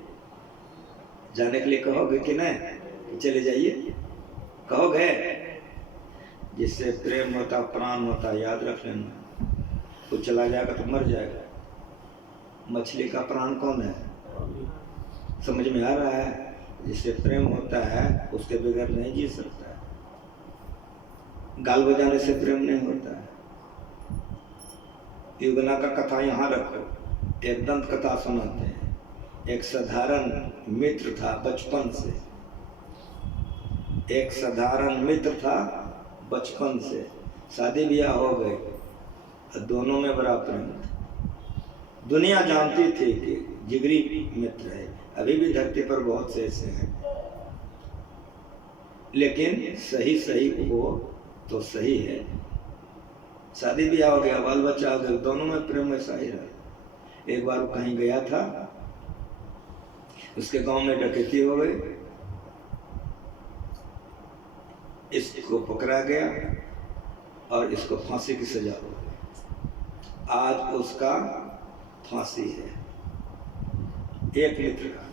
जाने के लिए कहोगे कि नहीं कि चले जाइए, कहोगे। जिससे प्रेम होता प्राण होता, याद रख लेना। वो चला जाएगा तो मर जाएगा। मछली का प्राण कौन है, समझ में आ रहा है। जिससे प्रेम होता है उसके बगैर नहीं जी सकता है। गाल बजाने से प्रेम नहीं होता है। युगना का कथा यहाँ रखो। एक दंत कथा सुनाते हैं। एक साधारण मित्र था बचपन से, एक साधारण मित्र था बचपन से, शादी ब्याह हो गए, दोनों में बड़ा प्रेम था। दुनिया जानती थी कि जिगरी मित्र है। अभी भी धरती पर बहुत से ऐसे हैं, लेकिन सही सही वो तो सही है। शादी ब्याह हो गया, बाल बच्चा हो गया, दोनों में प्रेम ऐसा ही रहा। एक बार कहीं गया था, उसके गांव में डकैती हो गई, इसको पकड़ा गया और इसको फांसी की सजा हो गई। आज उसका फांसी है, एक मित्र का,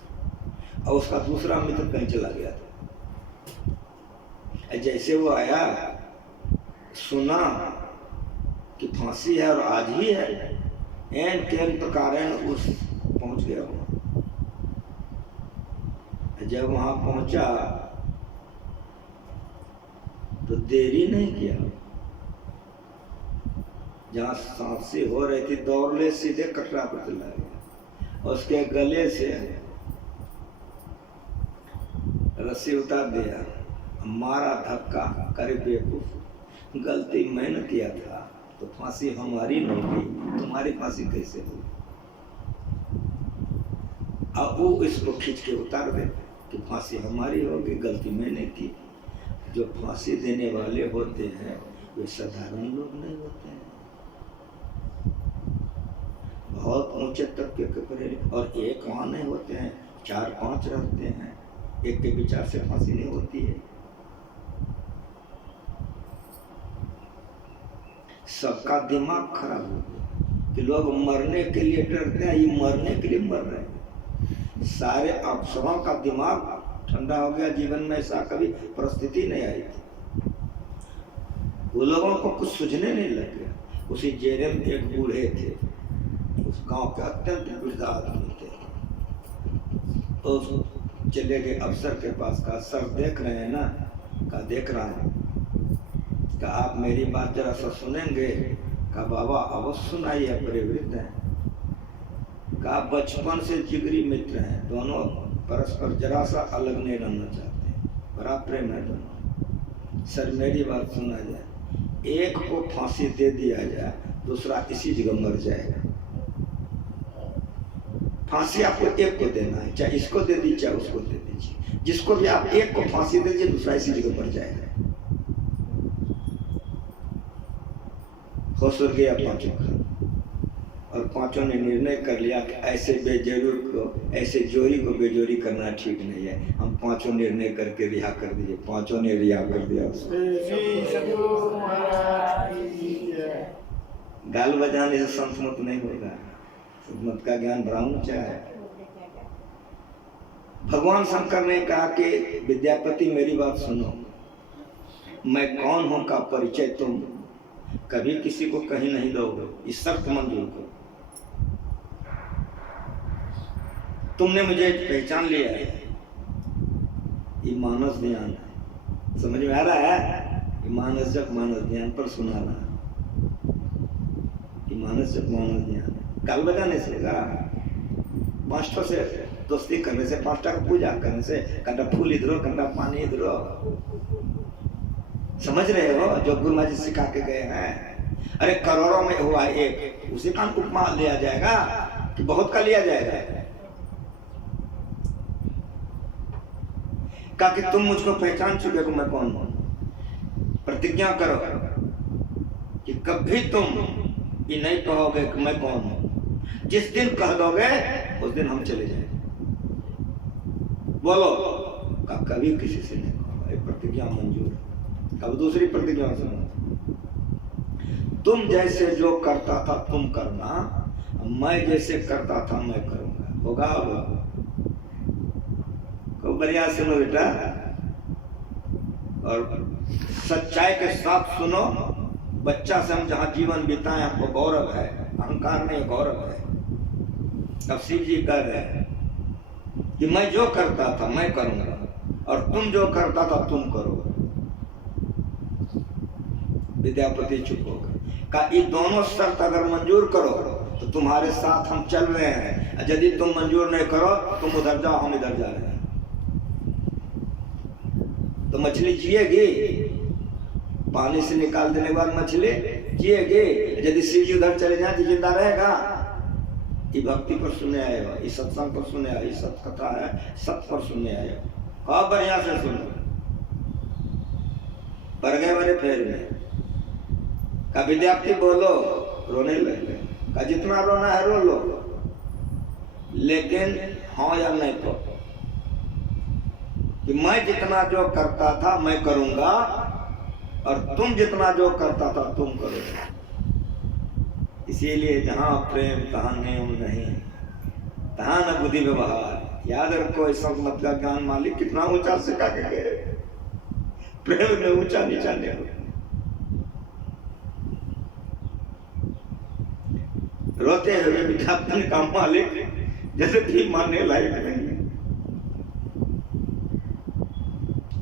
और उसका दूसरा मित्र कहीं चला गया था। जैसे वो आया, सुना कि फांसी है और आज ही है, एन तेन प्रकार उस पहुंच गया वहां। जब वहां पहुंचा तो देरी नहीं किया, जहां सांसें हो रही थी दौड़ ले सीधे कटरा पर चला गया, उसके गले से रस्सी उतार दिया, मारा धक्का, करे बेवकूफ, गलती मैंने किया था तो फांसी हमारी नहीं हुई, तुम्हारी फांसी कैसे हुई? अब वो इसको खींच के उतार दे कि फांसी हमारी होगी, गलती मैंने की। जो फांसी देने वाले होते हैं वे साधारण लोग नहीं होते हैं, बहुत ऊंचे तबके के पढ़े, और एक वहां नहीं होते हैं, 4-5 रहते हैं, एक के विचार से फांसी नहीं होती है। सबका दिमाग खराब हो गया कि लोग मरने के लिए डरते हैं, ये मरने के लिए मर रहे हैं। सारे अफसरों का दिमाग ठंडा हो गया, जीवन में ऐसा कभी परिस्थिति नहीं आई थी। वो लोगों को कुछ सूझने नहीं लग गया। उसी जेरे में एक बूढ़े थे, उस गांव के अत्यंत वृद्ध आदमी थे, तो चले गए अफसर के पास, कहा सर देख रहे हैं ना? कहा देख रहा हूं। कहा आप मेरी बात जरा सा सुनेंगे? कहा बाबा अवश्य सुनाइए, बड़े वृद्ध हैं। कहा बचपन से जिगरी मित्र हैं, दोनों परस्पर जरा सा अलग नहीं रहना चाहते हैं, बड़ा प्रेम है दोनों। सर मेरी बात सुना जाए, एक को फांसी दे दिया जाए, दूसरा इसी जगह मर जाएगा। फांसी आपको एक को देना है, चाहे इसको दे दीजिए चाहे उसको दे दीजिए, जिसको भी आप एक को फांसी दे दीजिए दूसरा इसी जगह मर जाएगा। खुश हो गया पांचों का, और पांचों ने निर्णय कर लिया कि ऐसे बेजरूर को, ऐसे जोरी को बेजोरी करना ठीक नहीं है, हम पांचों निर्णय करके रिहा कर दीजिए। पांचों ने रिहा कर दिया उसको। गाल बजाने से संत मत नहीं होगा, संत मत का ज्ञान बड़ा ऊंचा है। भगवान शंकर ने कहा कि विद्यापति मेरी बात सुनो, मैं कौन हूं का परिचय तुम कभी किसी को कहीं नहीं दोगे, इस शर्त मंजूर करो। तुमने मुझे पहचान लिया है, ये मानस ध्यान है, समझ में आ रहा है? ये मानस जप मानस ध्यान पर सुना रहा, ये मानस जप मानस ध्यान है। गाल बजाने से, मास्टर से दोस्ती करने से, मास्टर को पूजा करने से, कंटा फूल इधरो कंटा पानी इधरो, समझ रहे हो? जो गुरु महाराज सिखा के गए हैं। अरे करोड़ों में हुआ एक, उसी का उपमा लिया जाएगा कि बहुत का लिया जाएगा? कहा कि तुम मुझको पहचान चुके हो मैं कौन हूं, प्रतिज्ञा करो कि कभी तुम ये नहीं कहोगे कि मैं कौन हूं। जिस दिन कह दोगे उस दिन हम चले जाएंगे। बोलो। कहा कभी किसी से नहीं कहोगे, प्रतिज्ञा मंजूर। अब दूसरी प्रतिज्ञा सुनो, तुम जैसे जो करता था तुम करना, मैं जैसे करता था मैं करूंगा। होगा? अब खूब बढ़िया सुनो बेटा, और सच्चाई के साथ सुनो। बच्चा से हम जहाँ जीवन बिताए हमको गौरव है, अहंकार नहीं गौरव है। अब शिव जी कह रहे हैं कि मैं जो करता था मैं करूंगा, और तुम जो करता था तुम करो। विद्यापति चुप हो गए। कहा ये दोनों शर्त अगर मंजूर करो तो तुम्हारे साथ हम चल रहे हैं, यदि तुम मंजूर नहीं करो तुम उधर जाओ हम इधर जा रहे हैं। तो मछली जिएगी, पानी से निकाल देने के बाद मछली जिएगी। यदि शिव जी उधर चले जाए तो जिंदा रहेगा। ये भक्ति पर सुने आए हो, ये सत्संग पर सुने आए, ये सत्कथा है, सत्य पर सुने आए हो। आप बढ़िया से सुनो। पड़ गए मेरे फेर में। का विद्यार्थी बोलो, रोने लगे। का जितना रोना है रो लो, लेकिन हाँ या नहीं तो कि मैं जितना जो करता था मैं करूंगा, और तुम जितना जो करता था तुम करोगे। इसीलिए जहां प्रेम तहां नियम नहीं, तहां न बुद्धि व्यवहार। याद रखो, इस मत का ज्ञान मालिक कितना ऊंचा सिखा के गए। प्रेम में ऊंचा नीचा नहीं हो। रोते हुए विज्ञापन का मालिक यद्यपि मानने लायक नहीं है,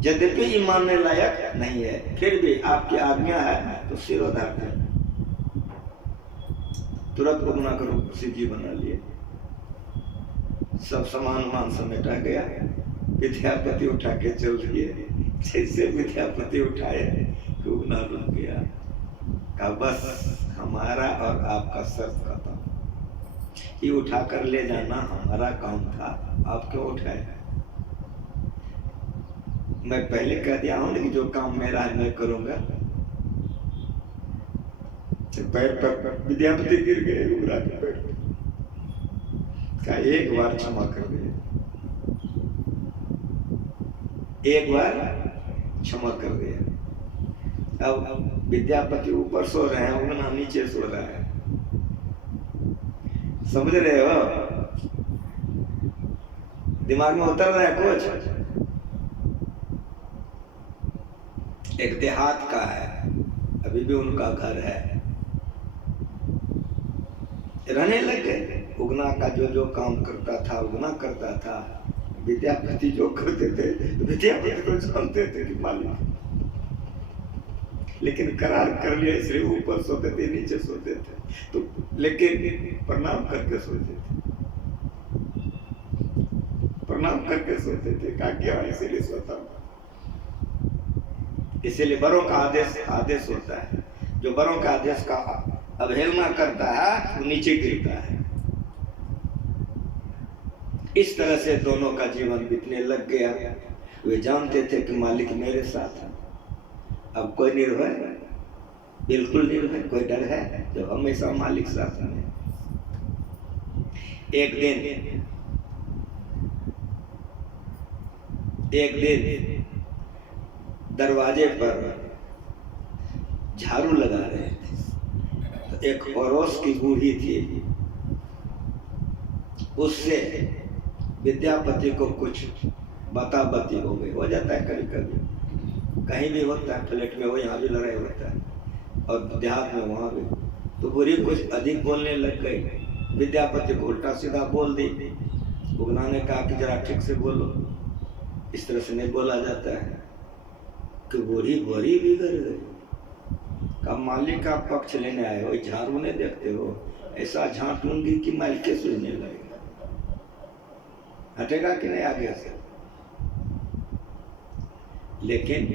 यद्यपि मानने लायक नहीं है, फिर भी आपकी आज्ञा है तो सिरोधार है। तुरंत उगना करो सिद्धि बना लिए, सब सामान मान समेटा गया। विद्यापति उठा के चल दिए, जैसे विद्यापति उठाए उगना रुक गया। कहा बस हमारा और आपका शर्त खत्म, ये उठा कर ले जाना हमारा काम था, आप क्यों उठाए? मैं पहले कह दिया हूं कि जो काम मेरा है मैं करूंगा। पैर पर विद्यापति गिर गए उगरा के पैर पर। कहा एक बार क्षमा कर दे, एक बार क्षमा कर दे। अब विद्यापति ऊपर सो रहे हैं, उगना नीचे सो रहा है, समझ रहे हो? दिमाग में उतर रहा है कुछ? एक देहात का है, अभी भी उनका घर है, रहने लग गए। उगना का जो जो काम करता था उगना करता था, विद्यापति जो करते थे विद्यापति को जानते थे कि मालिक, लेकिन करार कर लिया इसलिए ऊपर सोते थे नीचे सोते थे, तो लेकिन प्रणाम करके सोते थे, प्रणाम करके सोते थे। कहा क्या इसीलिए सोता हूं, इसीलिए बड़ों का आदेश होता है, जो बड़ों का आदेश का अवहेलना करता है वो नीचे गिरता है। इस तरह से दोनों का जीवन बीतने लग गया। वे जानते थे कि मालिक मेरे साथ है, अब कोई निर्भय, बिल्कुल निर्भय, कोई डर है? जब हमेशा मालिक साथ में। एक दिन दरवाजे पर झाड़ू लगा रहे थे, तो एक पड़ोस की बूढ़ी थी, उससे विद्यापति को कुछ बताबती हो गई। हो जाता है कभी कभी, कहीं भी होता है, फ्लैट में हो, यहाँ भी लड़ाई होता है, और देहात में वहाँ भी। तो बुरी कुछ अधिक बोलने लग गई, विद्यापति को उल्टा सीधा बोल दी। उगना ने कहा कि जरा ठीक से बोलो, इस तरह से नहीं बोला जाता है। कि बुरी बिगड़ गई। का मालिक का पक्ष लेने आए हो, झाड़ू नहीं देखते हो, ऐसा झाँटूंगी कि मालिक सुनने लगेगा, हटेगा कि नहीं आगे से? लेकिन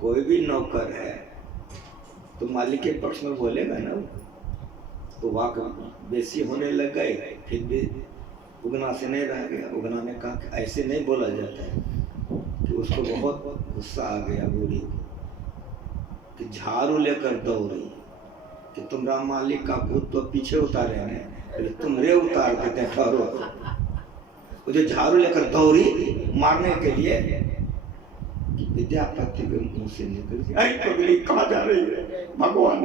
कोई भी नौकर है तो मालिक के पक्ष में बोलेगा ना, तो वाक बेसी होने लग गए। फिर भी उगना से नहीं रह गया। उगना ने कहा कि ऐसे नहीं बोला जाता है, कि उसको बहुत गुस्सा आ गया बूढ़ी को, कि झाड़ू लेकर दौड़ी कि तुम्हारा मालिक का भूत तो पीछे उतारे हैं, तुम रे उतार देते हैं ठहरो। वो जो झाड़ू लेकर दौड़ी मारने के लिए, विद्यापति के मुंह से निकल गई, अरे पगली कहाँ जा रही है? भगवान।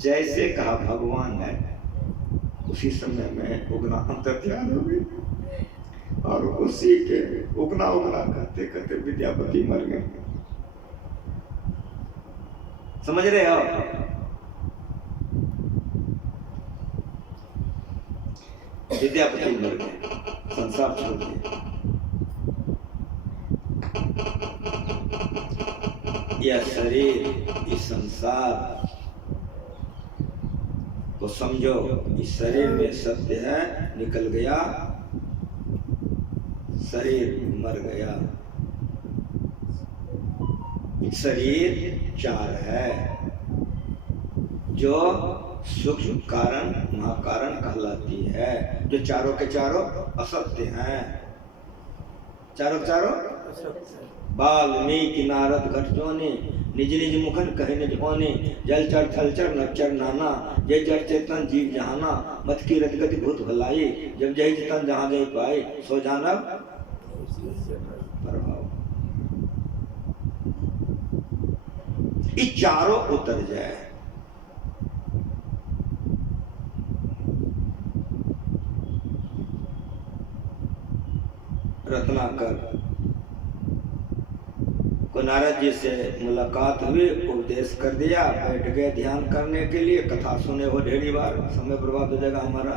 जैसे कहा भगवान है, उसी समय में उगना अंतर्ध्यान हो गई, और उसी के उगना करते करते विद्यापति मर गए। समझ रहे हो? विद्यापति मर गए, संसार छोड़ दिया। यह शरीर, इस संसार को समझो, इस शरीर में सत्य है, निकल गया, शरीर मर गया। शरीर चार है, जो सूक्ष्म कारण महाकारण कहलाती है, जो चारों के चारों असत्य हैं। चारों वाल्मीकि नारद घट जोनी, निज निज मुखन कहे निज होनी, जलचर थलचर नवचर नाना, जय जड़ चेतन जीव जहाना, मत की रति गति भूत भलाई, जब जय चेतन जहाँ जय पाए, सो जाना प्रभाव। ये चारों उतर जाए, रत्नाकर तो नारद जी से मुलाकात हुई, उपदेश कर दिया, बैठ गए ध्यान करने के लिए। कथा सुने हो ढेरी बार, समय बर्बाद हो जाएगा हमारा।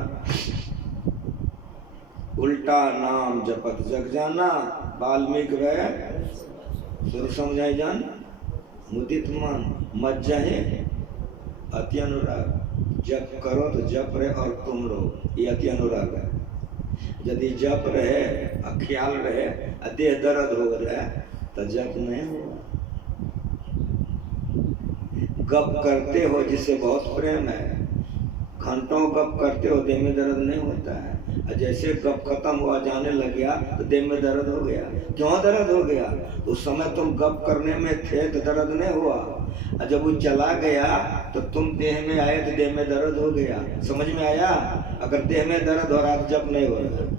उल्टा नाम जपत जग जाना, वाल्मीकि वह सुर समझाई जान, मुदित मन मत जाहे अति अनुराग। जप करो तो जप रहे और तुम रहो, ये अति अनुराग है। यदि जप रहे और ख्याल रहे और देह दर्द हो रहा है तो जप नहीं होगा। गप करते हो जिससे बहुत प्रेम है, घंटों गप करते हो, देह में दर्द नहीं होता है। और जैसे गप खत्म हुआ, जाने लग गया तो देह में दर्द हो गया। क्यों दर्द हो गया? उस समय तुम गप करने में थे तो दर्द नहीं हुआ, और जब वो चला गया तो तुम देह में आए तो देह में दर्द हो गया। समझ में आया? अगर देह में दर्द हो रहा तो जप नहीं हो रहा।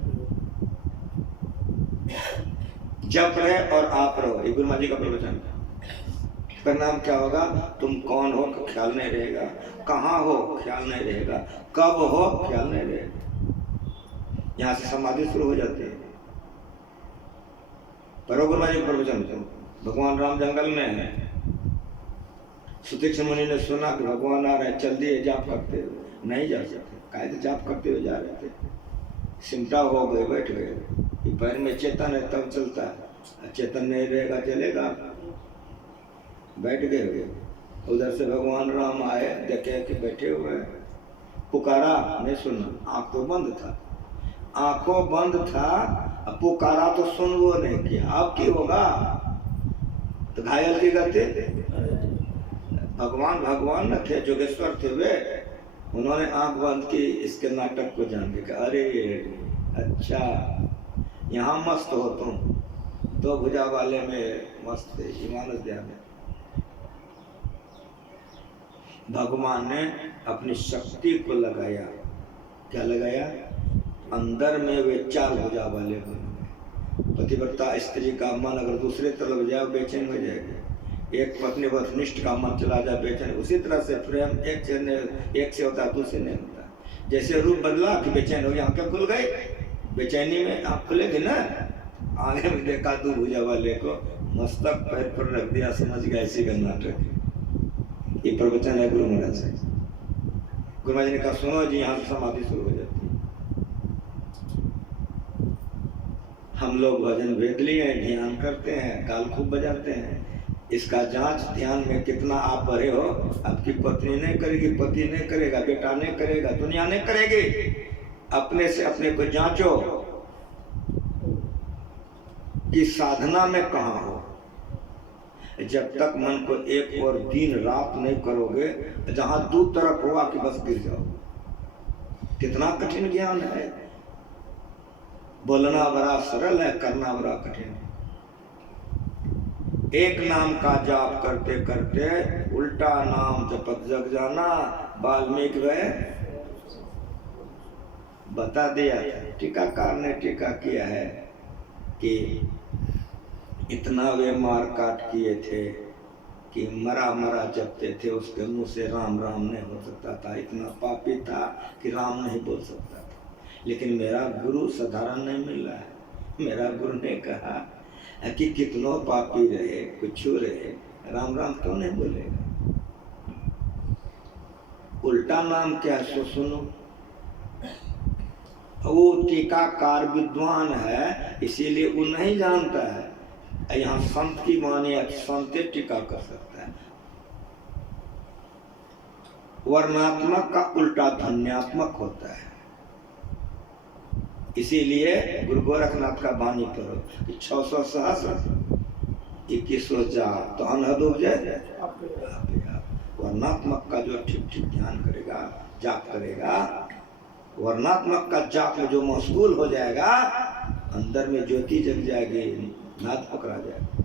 जप रहे और आप रहो, ये गुरु महाराज जी का प्रवचन। परिणाम क्या होगा? तुम कौन हो ख्याल नहीं रहेगा, कहाँ हो ख्याल नहीं रहेगा, कब हो ख्याल नहीं रहेगा। यहाँ से समाधि शुरू हो जाती है। पर गुरु महाराज जी का प्रवचन, भगवान राम जंगल में है। सुतीक्ष्ण मुनि ने सुना कि भगवान आ रहे, चल दिए जाप करते हुए। नहीं जा सकते, काहे जाप करते हुए जा रहे थे। सिमटा हो गए, बैठ गए। पैर में चेतन है तब चलता है, चेतन नहीं रहेगा चलेगा। बैठ गए। उधर से भगवान राम आए, देखे कि बैठे हुए, पुकारा नहीं सुना, आंख तो बंद था, आंखों बंद था, पुकारा तो सुन वो नहीं किया। अब की होगा? तो घायल की गति। भगवान भगवान न थे, जोगेश्वर थे वे, उन्होंने आंख बंद की, इसके नाटक को जान के। अरे अच्छा, यहाँ मस्त हो तुम, दो भुजा वाले में मस्त थे, ईमान ध्यान में। भगवान ने अपनी शक्ति को लगाया। क्या लगाया? अंदर में वे चार भुजा वाले बने। पतिव्रता स्त्री का मन अगर दूसरे तरफ जाए बेचैन हो जाएगी। एक पत्नी वस्तनिष्ठ का मन चला जाए बेचैन। उसी तरह से प्रेम एक से होता है, दूसरे नहीं होता। जैसे रूप बदला कि बेचैन हो गई, आंखें खुल गई, बेचैनी में आंख खुलेगी ना। आगे में देखा दो भुजा वाले को, मस्तक पैर पर रख दिया, समझ गया इसी का नाटक। ये प्रवचन है गुरु महाराज से। गुरु महाराज ने कहा सुनो जी, यहाँ से समाधि शुरू हो जाती है। हम लोग भजन भेद लिए, ध्यान करते हैं, काल खूब बजाते हैं। इसका जांच ध्यान में कितना आप भरे हो। आपकी पत्नी नहीं करेगी, पति नहीं करेगा, बेटा नहीं करेगा, दुनिया नहीं करेगी। अपने से अपने को जांचो कि साधना में कहाँ हो। जब तक मन को एक और दिन रात नहीं करोगे, जहां दो तरफ हुआ कि बस गिर जाओ। कितना कठिन ज्ञान है। बोलना बड़ा सरल है, करना बड़ा कठिन है। एक नाम का जाप करते करते उल्टा नाम जपत जग जाना, वाल्मीकि वह बता दिया था। टीकाकार ने टीका किया है कि इतना वे मार काट किए थे कि मरा मरा जपते थे, उसके मुंह से राम राम नहीं हो सकता था। इतना पापी था कि राम नहीं बोल सकता था। लेकिन मेरा गुरु साधारण नहीं मिल रहा है। मेरा गुरु ने कहा कि कितनों पापी रहे, कुछ रहे, राम राम क्यों नहीं बोलेगा। उल्टा नाम क्या सो सुनो। वो टीकाकार विद्वान है, इसीलिए वो नहीं जानता है। यहाँ संत की माने संत टीका कर सकता है। वर्णात्मक का उल्टा धन्यात्मक होता है। इसीलिए गुरु गोरखनाथ का वाणी करो कि 600 सहस्र 2100 जाप तो अनहद हो जाए। वर्णात्मक का जो ठीक ठीक ध्यान करेगा, जाप करेगा, वर्णात्मक का जाप में जो मशगूल हो जाएगा, अंदर में ज्योति जग जाएगी, नाद पकड़ा जाएगा।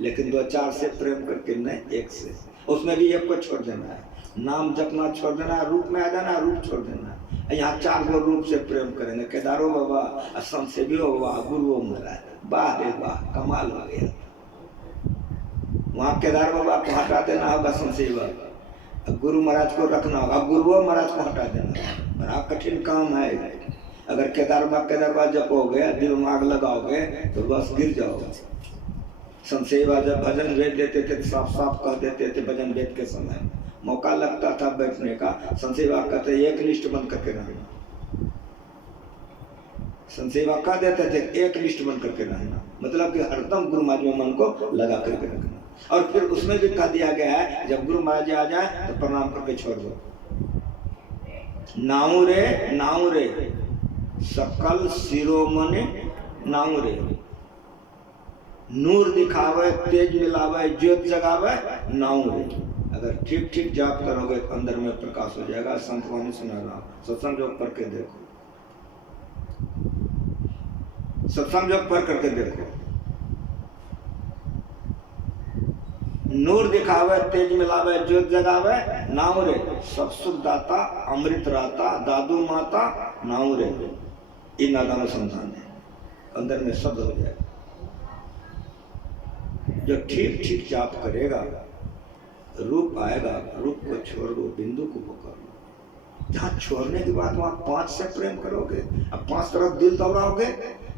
लेकिन 2-4 से प्रेम करके नहीं, एक से, उसमें भी एक को छोड़ देना है। नाम जपना छोड़ देना है, रूप में आ जाना, रूप छोड़ देना है। यहाँ 4 गो रूप से प्रेम करेंगे। केदारो बाबा, संत सेवियो बाबा, गुरुओ महाराज, वाह रे वाह, कमाल हो गया। वहाँ केदार बाबा को हटा देना होगा, संत सेवक, गुरु महाराज को रखना होगा, गुरुओ महाराज को हटा देना। बड़ा कठिन काम है। अगर केदार बाबा जपोगे, दिमाग लगाओगे तो बस गिर जाओगे। संत सेवा जब भजन वेद देते थे तो साफ साफ कह देते थे भजन वेद के समय मौका लगता था बैठने का, संत सेवा कहते एक लिस्ट बन करके रहना। संत सेवा कह देते थे एक लिस्ट बन करके रहना, मतलब कि हरदम गुरु महाराज में मन को लगा करके रखना। और फिर उसमें भी कह दिया गया है जब गुरु महाराज आ जाए तो प्रणाम करके छोड़ दो। नाऊ रे सकल शिरोमणि नाऊ रे, नूर दिखावे तेज मिलावे ज्योत जगावे नाऊ रे। अगर ठीक ठीक जाप करोगे तो अंदर में प्रकाश हो जाएगा। संत वाणी सुना रहा, सत्संग योग पढ़ के देखो, सत्संग योग पढ़ करके देखो। नूर दिखावे तेज मिलावे ज्योत जगावे नाऊ रे, सब सुख दाता अमृत राता दादू माता नाऊ रे। इन नादानुसंधान है, अंदर में शब्द हो जाएगा। जो ठीक ठीक जाप करेगा रूप आएगा, रूप को छोड़ दो, बिंदु को पकड़ लो। जहाँ छोड़ने के बाद वहाँ 5 से प्रेम करोगे, अब 5 तरफ दिल दौड़ाओगे।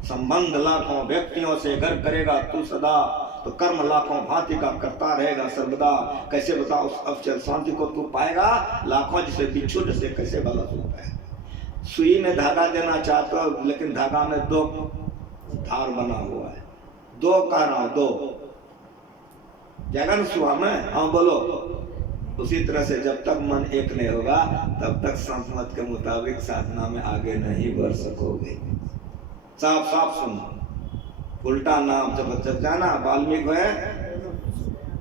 संबंध लाखों व्यक्तियों से घर करेगा तू सदा, तो कर्म लाखों भांति का करता रहेगा सर्वदा। कैसे बताओ उस अवचल शांति को तू पाएगा, लाखों जैसे बिच्छू जैसे कैसे भला तू पाएगा। सुई में धागा देना चाहते हो लेकिन धागा में 2 धार बना हुआ है, 2 का ना 2 जगन सुहा में। हाँ बोलो। उसी तरह से जब तक मन एक नहीं होगा तब तक संत मत के मुताबिक साधना में आगे नहीं बढ़ सकोगे। साफ साफ सुनो, उल्टा नाम जब जाना। वाल्मीकि है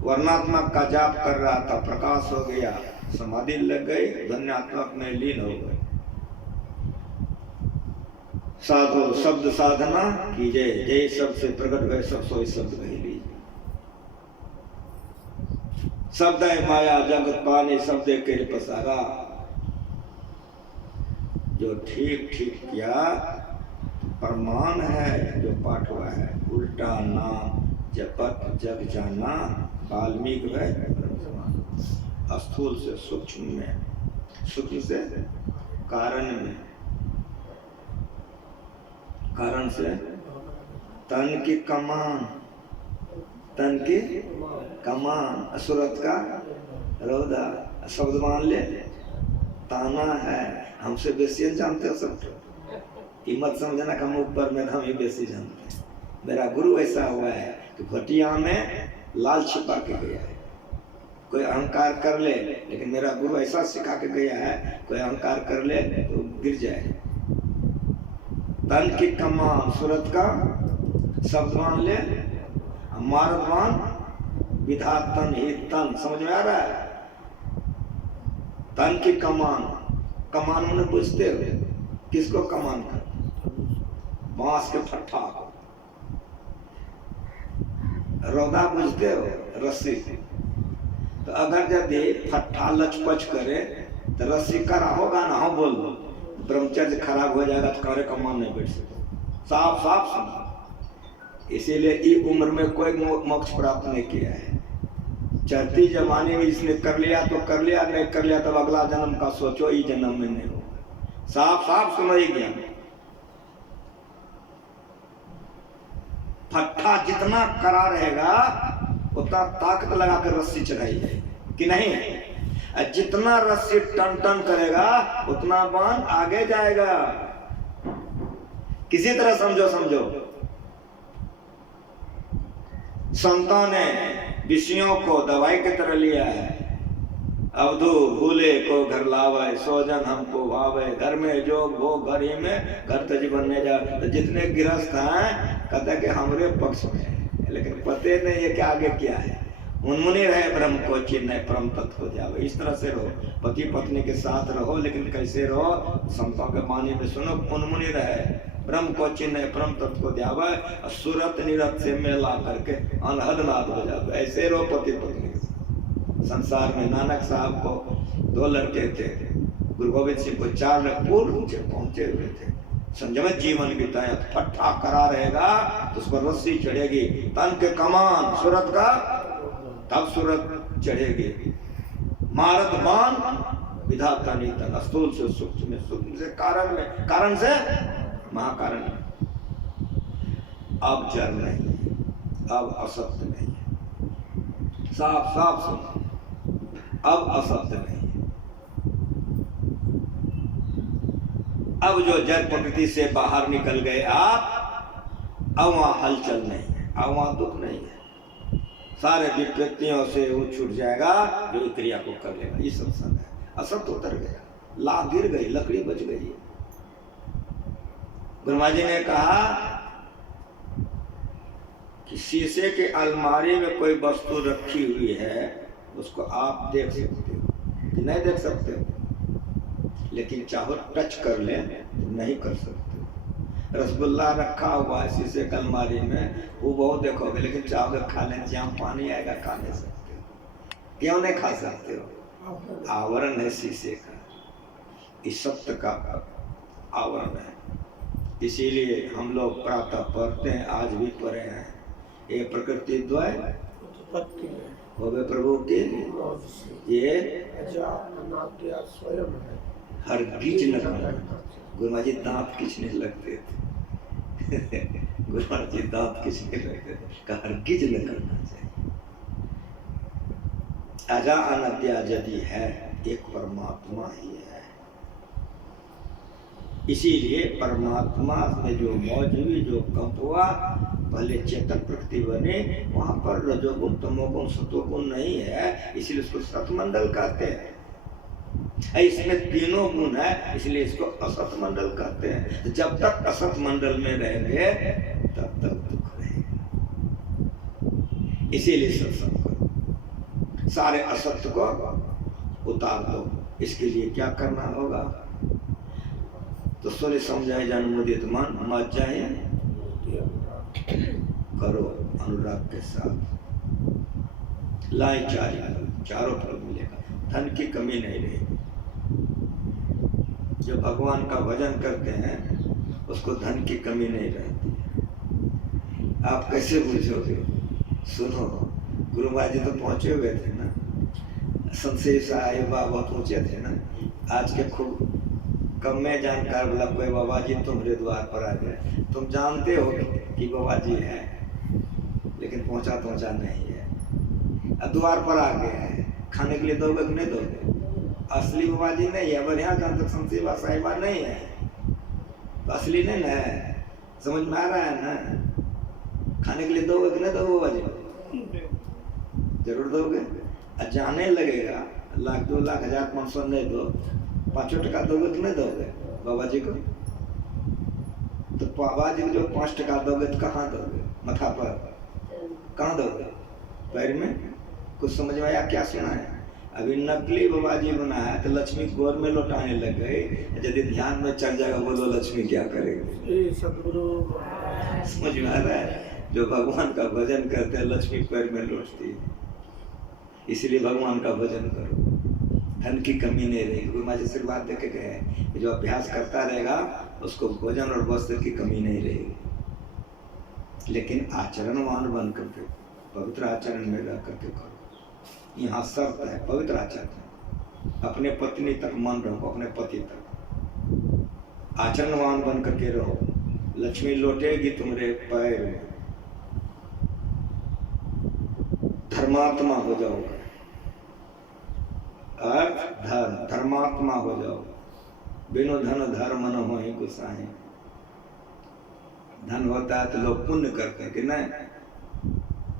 वर्णात्मक का जाप कर रहा था, प्रकाश हो गया, समाधि लग गई, ध्वन्यात्मक में लीन हो गए। साधो शब्द साधना कीजिए, जय शब्द से प्रकट भय सब सोई शब्द कही लीजिए। शब्द है माया जगत पाने, शब्द के पसारा। जो ठीक ठीक किया प्रमाण है, जो पाठ हुआ है उल्टा नाम जपत जग जाना। वाल्मीकि है स्थूल से सूक्ष्म में, सूक्ष्म से कारण में, कारण से तन की कमान, तन की कमान, सूरत का रौदा। शब्द मान ले, ताना है। हमसे बेसी जानते हो सब, मत समझना कि हम ऊपर में हम ही बेसी जानते हैं। मेरा गुरु ऐसा हुआ है कि भटिया में लाल छिपा के गया है। कोई अहंकार कर ले, लेकिन मेरा गुरु ऐसा सिखा के गया है, कोई अहंकार कर ले तो गिर जाए। तन की कमान सूरत का शब्द मान ले, मारदमान विधा तन ही तन। समझ में आ रहा है? तन की कमान, कमान उन्हें पूछते हो किसको कमान कर? बांस के फट्टा। रौदा बुझते हो? रस्सी। तो अगर यदि फट्टा लचपच करे तो रस्सी करा होगा ना? हो बोल दो, ब्रह्मचर्य खराब हो जाएगा तो करे कमान नहीं बैठ सको। साफ साफ सुना। इसीलिए इस उम्र में कोई मोक्ष प्राप्त नहीं किया है। चढ़ती जवानी में इसने कर लिया तो कर लिया, नहीं कर लिया तब अगला जन्म का सोचो, इस जन्म में नहीं होगा। साफ साफ सुनो ये ज्ञान। फट्टा जितना कड़ा रहेगा उतना ताकत लगा कर रस्सी चढ़ाई जाएगी कि नहीं? जितना रस्सी टन टन करेगा उतना बांध आगे जाएगा। किसी तरह समझो समझो। संतों ने विषयों को दवाई की तरह लिया है। अवधू भूले को घर लावे, सोजन हमको भावे, घर में जोग वो घर ही में, घर तो जीवन में जा। तो जितने गृहस्थ हैं कहते हैं कि हमरे पक्ष में है, लेकिन पते नहीं है कि आगे क्या है। उन्मुनि रहे ब्रह्म को चिन्ह परम तत्व हो जावे। इस तरह से रहो, पति पत्नी के साथ रहो, लेकिन कैसे रहो? संतों के वाणी में सुनो, उन्मुनि रहे ब्रह्म को चिन्ह परम तत्व को जावे, सूरत निरत से मेला करके अनहद नाद हो जावे। ऐसे रहो पति पत्नी के साथ। संसार में नानक साहब को 2 लड़के थे, गुरु गोविंद सिंह को 4 पूर्व से पहुंचे हुए थे। संयमित जीवन बिताया। फट्टा करा रहेगा तो उस पर रस्सी चढ़ेगी। तन के कमान सूरत का, तब सूरत चढ़ेगी। मारत बाण विधाता नीतन। स्थूल से सूक्ष्म में, सूक्ष्म से कारण में, कारण से महाकारण में। अब जड़ नहीं, अब असत्य नहीं। साफ साफ सुनो, अब असत्य नहीं है। अब जो जड़ प्रकृति से बाहर निकल गए आप, अब वहां हलचल नहीं है, अब वहां दुख नहीं है, सारे विपत्तियों से वो छूट जाएगा जो क्रिया को कर लेगा। ये सत्संग है। असत्य उतर गया, लाख गिर गई, लकड़ी बच गई। ब्रह्मा जी ने कहा कि शीशे के अलमारी में कोई वस्तु रखी हुई है, उसको आप देख सकते हो कि नहीं देख सकते हो, लेकिन चाहो टच कर ले तो नहीं कर सकते। रसगुल्ला रखा हुआ है शीशे की अलमारी में, वो बहुत देखोगे, लेकिन चाहोगे खा लें, जहाँ पानी आएगा खा नहीं सकते हो। क्यों नहीं खा सकते हो? आवरण है शीशे का, इस सत्य का आवरण है। इसीलिए हम लोग प्रातः पढ़ते हैं, आज भी पढ़े हैं, ये प्रकृति द्वय हो गए प्रभु की, ये स्वयं है, हर गिज न करना। गुरुमा जी दांत खींचने लगते थे गुरुमा जी दांत खींचने लगते थे, हर गिज न करना चाहिए। अजा अनद्या यदि है, एक परमात्मा ही है। इसीलिए परमात्मा में जो मौज हुई, जो कंप हुआ, पहले चेतन प्रकृति बने, वहां पर रजोगुण तमोगुण सतोगुण नहीं है, इसलिए उसको सतमंडल कहते हैं। इसमें तीनों गुण है, इसलिए इसको असत मंडल कहते हैं। तो जब तक असत मंडल में रहेंगे तब तक दुख रहेगा। इसीलिए सत्संग करो, सारे असत्य को उतार दो। इसके लिए क्या करना होगा? तो सूर्य समझाए जन्मोदित मन मत जाए, करो अनुराग के साथ, लाए चारों फल मिलेगा, धन की कमी नहीं रहेगी। जो भगवान का भजन करते हैं उसको धन की कमी नहीं रहती। आप कैसे पूछोगे? सुनो, गुरु महाराज जी तो पहुंचे हुए थे ना, संशय साहिब बाबा पहुंचे थे ना। आज के खूब कम में जानकार बोला कोई बाबा जी तुम्हारे द्वार पर आ गए, तुम जानते हो कि बाबा जी है, लेकिन पहुंचा नहीं है। अब द्वार पर आ गए हैं, खाने के लिए दोगे कि नहीं दोगे? असली बाबा जी नहीं है, बढ़िया जहाँ तक संशय साहिबा नहीं है तो असली नहीं ना है। समझ में आ रहा है ना? खाने के लिए दोगे कि नहीं दोगे बाबा जी? जरूर दोगे। जाने लगेगा, लाख 2 लाख 1500 नहीं दो, 5 टका दोगे कि नहीं दोगे बाबा जी को? तो बाबा जी को जो 5 टका दोगे तो कहाँ दोगे? माथा पर? कहाँ दोगे? पैर में? कुछ समझ में आया? क्या सुना है? अभी नकली बाबा जी बना है तो लक्ष्मी गोर में लौटाने लग गई। यदि ध्यान में चढ़ जाएगा, बोलो लक्ष्मी क्या करेगी? समझ में आ रहा है? जो भगवान का भजन करते हैं लक्ष्मी पैर में लौटती है। इसलिए भगवान का भजन करो, धन की कमी नहीं रहेगी। गुरु महाराज से बात देखे गए, जो अभ्यास करता रहेगा उसको भोजन और वस्त्र की कमी नहीं रहेगी। लेकिन आचरणवान बन करके, पवित्र आचरण में रह करके करो। यहाँ शर्त है पवित्र आचरण, अपने पत्नी तक मन रखो, अपने पति तक आचरणवान बन करके रहो। लक्ष्मी लौटेगी तुम्हारे पैर में। धर्मात्मा हो जाओ, अर्थ धर्म, धर्मात्मा हो जाओ। बिनु धन धर्म न हो ही गुसाए। धन होता है तो लोग पुण्य करते हैं कि नहीं?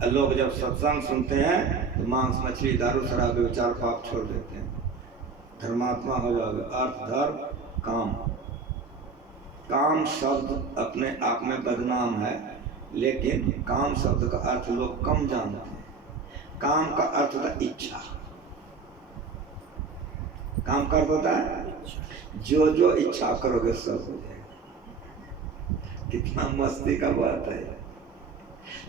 लोग जब सत्संग सुनते हैं तो मांस मछली दारू शराब विचार पाप छोड़ देते हैं। धर्मात्मा हो जाओगे। अर्थ धर्म काम। काम शब्द अपने आप में बदनाम है, लेकिन काम शब्द का अर्थ लोग कम जानते हैं। काम का अर्थ होता है इच्छा। काम का अर्थ होता है जो जो इच्छा करोगे सब हो जाएगा। कितना मस्ती का बात है।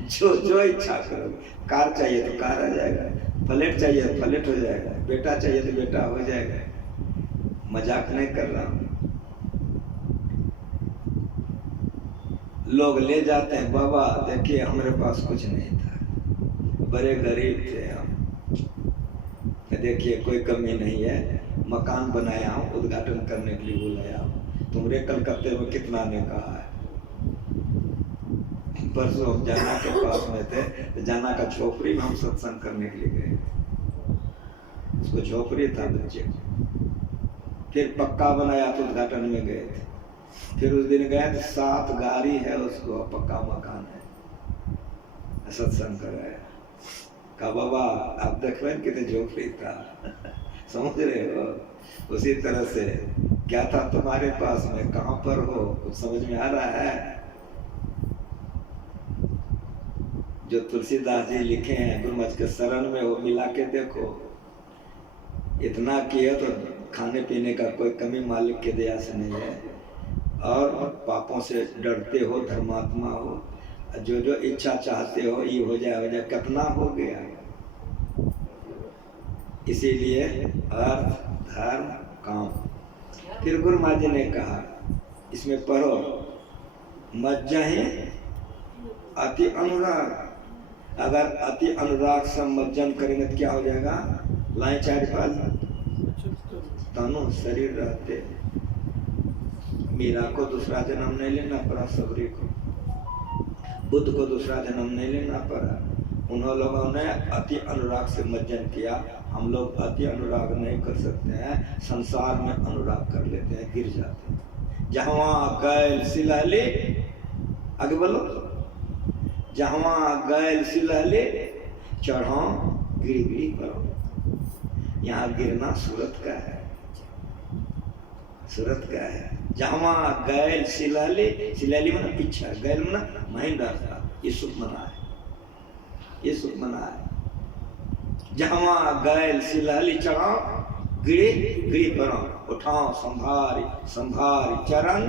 जो जो इच्छा करोगे, कार चाहिए तो कार आ जाएगा, फ्लैट चाहिए तो फ्लैट हो जाएगा, बेटा चाहिए तो बेटा हो जाएगा। मजाक नहीं कर रहा हूँ। लोग ले जाते हैं, बाबा देखिए हमारे पास कुछ नहीं था, बड़े गरीब थे हम, देखिए कोई कमी नहीं है, मकान बनाया हूँ, उद्घाटन करने के लिए बुलाया हूँ। तुमरे कलकत्ते में कितना ने कहा है, परसों हम जाना के पास में थे, तो जाना का झोपड़ी में हम सत्संग करने के लिए गए थे। उसको झोपड़ी था बच्चे, फिर पक्का बनाया तो उद्घाटन में गए थे। फिर उस दिन गए तो 7 गाड़ी है उसको, पक्का मकान है, सत्संग कराया। कहा बाबा आप देख रहे हैं कितने झोपड़ी था समझ रहे हो। उसी तरह से क्या था तुम्हारे पास में, कहां पर हो, कुछ समझ में आ रहा है। जो तुलसीदास जी लिखे हैं गुरु महाराज के शरण में, वो मिला के देखो। इतना किया तो खाने पीने का कोई कमी मालिक के दया से नहीं है, और पापों से डरते हो, धर्मात्मा हो, जो जो इच्छा चाहते हो ये हो जाए, कितना हो गया। इसीलिए अर्थ धर्म काम। फिर गुरु महाराज जी ने कहा इसमें पढ़ो, मज्जहि अति अनुराग। अगर अति अनुराग से मज्जन करेंगे तो क्या हो जाएगा, लाए 4 फल, तनु शरीर रहते। मीरा को दूसरा जन्म नहीं लेना पड़ा, सबरी को, बुद्ध को दूसरा जन्म नहीं लेना पड़ा। उन लोगों ने अति अनुराग से मज्जन किया। हम लोग अति अनुराग नहीं कर सकते हैं, संसार में अनुराग कर लेते हैं, गिर जाते हैं। जहाँ गैल सिलहले, आगे बोलो, जहाँ गैल सिलहले चढ़ो गिरी गिरी करो। यहाँ गिरना सूरत का है, सूरत का है। जहाँ गैल सिलहले, सिलहली मना पीछा, गैल मना महीन रास्ता, ये सुख मना है, ये सुख मना है। जहाँ गैल सिलहली चढ़ाओ गिरी गिरी करो, उठाओ संभारी संभारी चरण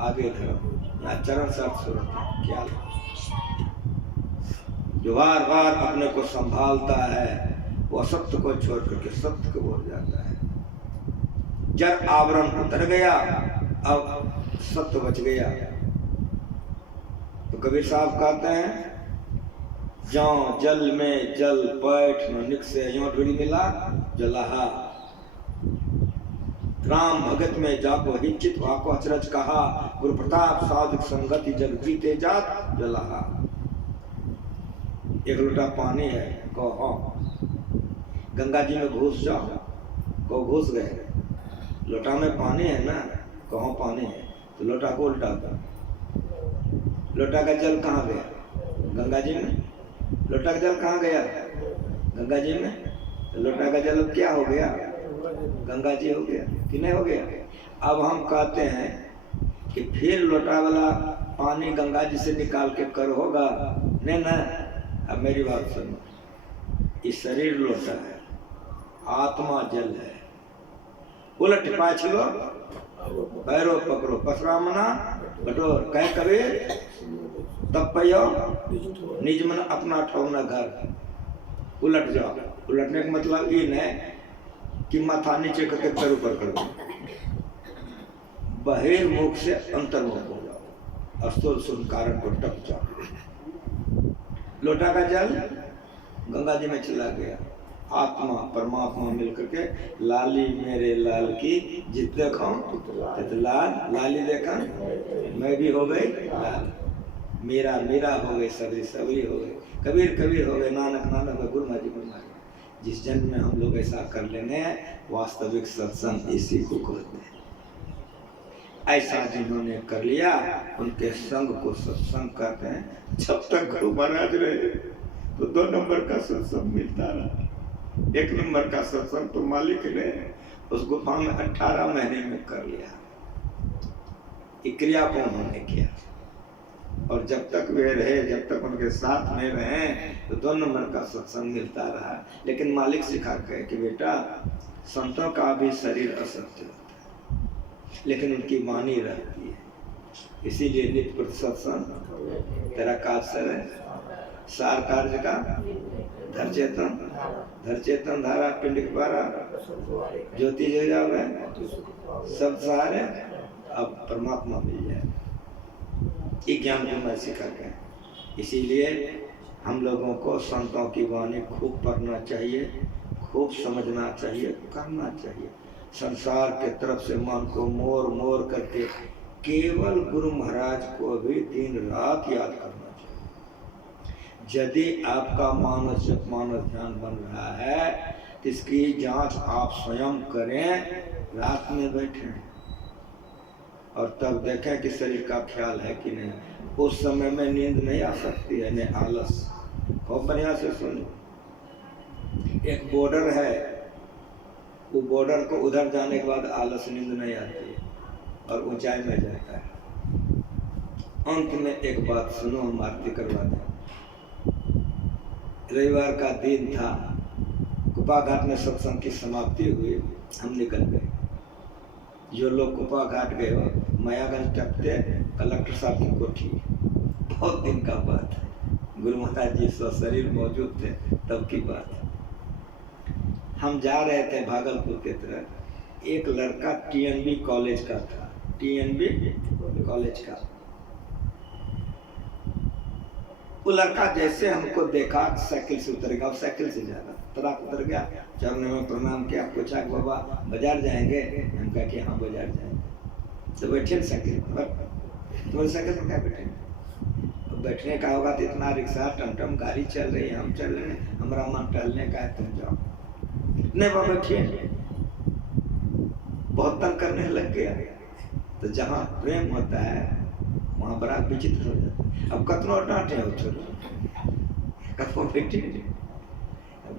आगे धरो। यहाँ चरण सब सूरत है। क्या जो बार बार अपने को संभालता है वो असत्य को छोड़ करके सत्य को बोल जाता है। जब आवरण उतर गया अब सत्य बच गया। तो कबीर साहब कहते हैं जौ जल में जल पैठ न निकसे, यों ढूंढी मिला जलाहा। राम भगत में जाको हिंचित वाको अचरज कहा, गुरु प्रताप साधक संगति जग जीते जात जलाहा। एक लोटा पानी है, कहो गंगा जी में घुस जाओ, कहो घुस गए। लोटा में पानी है ना, कहो पानी है, तो लोटा को उल्टा कर। लोटा का जल कहाँ गया, गंगा जी में। लोटा का जल कहाँ गया, गंगा जी में। तो लोटा का जल अब क्या हो गया, गंगा जी हो गया कि नहीं हो गया। अब हम कहते हैं कि फिर लोटा वाला पानी गंगा जी से निकाल के कर होगा नहीं ना। अब मेरी बात सुनो, इस शरीर लोटा है, आत्मा जल है। उलट पाछ लो, पैरो पकड़ो, पसरा मना बटोर, कह कबीर तब पयो निज मन अपना ठौना घर। उलट जाओ। उलटने का मतलब ये नहीं कि माथा नीचे करके पैर ऊपर कर दो, बहिर्मुख से अंतर्मुख हो जाओ, अस्तुल सुन कारण को टप जाओ। लोटा का जल गंगा जी में चला गया, आत्मा परमात्मा मिलकर के लाली मेरे लाल की जित देखो तित लाल, लाली देखा मैं भी हो गई लाल, मेरा मेरा हो गए, सबरी सबरी हो गए, कबीर कबीर हो गए, नानक नानक हो, गुरु महाजी गुरु महाजी। जिस जन्म में हम लोग ऐसा कर लेने हैं, वास्तविक सत्संग इसी को कहते हैं। ऐसा जिन्होंने कर लिया उनके संग को सत्संग कहते हैं। जब तक गुरु महाराज रहे तो 2 नंबर का सत्संग मिलता रहा। 1 नंबर का सत्संग तो मालिक ने उस गुफा में 18 महीने में कर लिया। क्रिया को उन्होंने किया, और जब तक वे रहे, जब तक उनके साथ में रहे तो 2 नंबर का सत्संग मिलता रहा। लेकिन मालिक सिखा के कि बेटा संतों का भी शरीर असत्य होता है लेकिन उनकी वाणी रहती है, इसीलिए नित्य प्रति सत्संग तेरा काज सर है। सार कार्य का धर चेतन धारा पिंड के पारा ज्योति जो जावे सब सहारे, अब परमात्मा मिल जाए। ये ज्ञान को मैं सिखा के, इसीलिए हम लोगों को संतों की वाणी खूब पढ़ना चाहिए, खूब समझना चाहिए, करना चाहिए। संसार के तरफ से मन को मोर मोर करके केवल गुरु महाराज को भी दिन रात याद करना चाहिए। यदि आपका मानस ध्यान बन रहा है तो इसकी जांच आप स्वयं करें, रात में बैठें और तब देखें कि शरीर का ख्याल है कि नहीं। उस समय में नींद नहीं आ सकती है, नहीं आलस। बहुत बढ़िया से सुनो, एक बॉर्डर है, वो बॉर्डर को उधर जाने के बाद आलस, नींद नहीं आती है और ऊंचाई में जाता है। अंत में एक बात सुनो, हम आरती करवा दें। रविवार का दिन था, कुपा घाट में सत्संग की समाप्ति हुई, हम निकल गए। जो लोग कुपा घाट गए हो, मायागंज टपते कलेक्टर साहब की कोठी, बहुत दिन का बात है, गुरु महाराज जी सशरीर मौजूद थे तब की बात है। हम जा रहे थे भागलपुर की तरफ, एक लड़का टीएनबी कॉलेज का था, टीएनबी कॉलेज का। वो लड़का जैसे हमको देखा साइकिल से उतर गया, साइकिल से ज्यादा तराक उतर गया, चरणों में प्रणाम किया, पूछा कि बाबा बाजार जाएंगे? हम कहा कि हाँ बाजार जाएंगे। तो बैठे साइकिल पर, तुम्हारी साइकिल पर क्या बैठे? बैठने का होगा तो इतना रिक्शा टमटम गाड़ी चल रही है, हम चल रहे हैं, हमारा मन टहलने का है, तुम जाओ। नहीं बाबा बैठिए, बहुत तंग करने लग गया। तो जहाँ प्रेम होता है वहाँ बड़ा विचित्र हो जाता है। अब कतनो डांटे हो, छोड़ो, कब बैठे,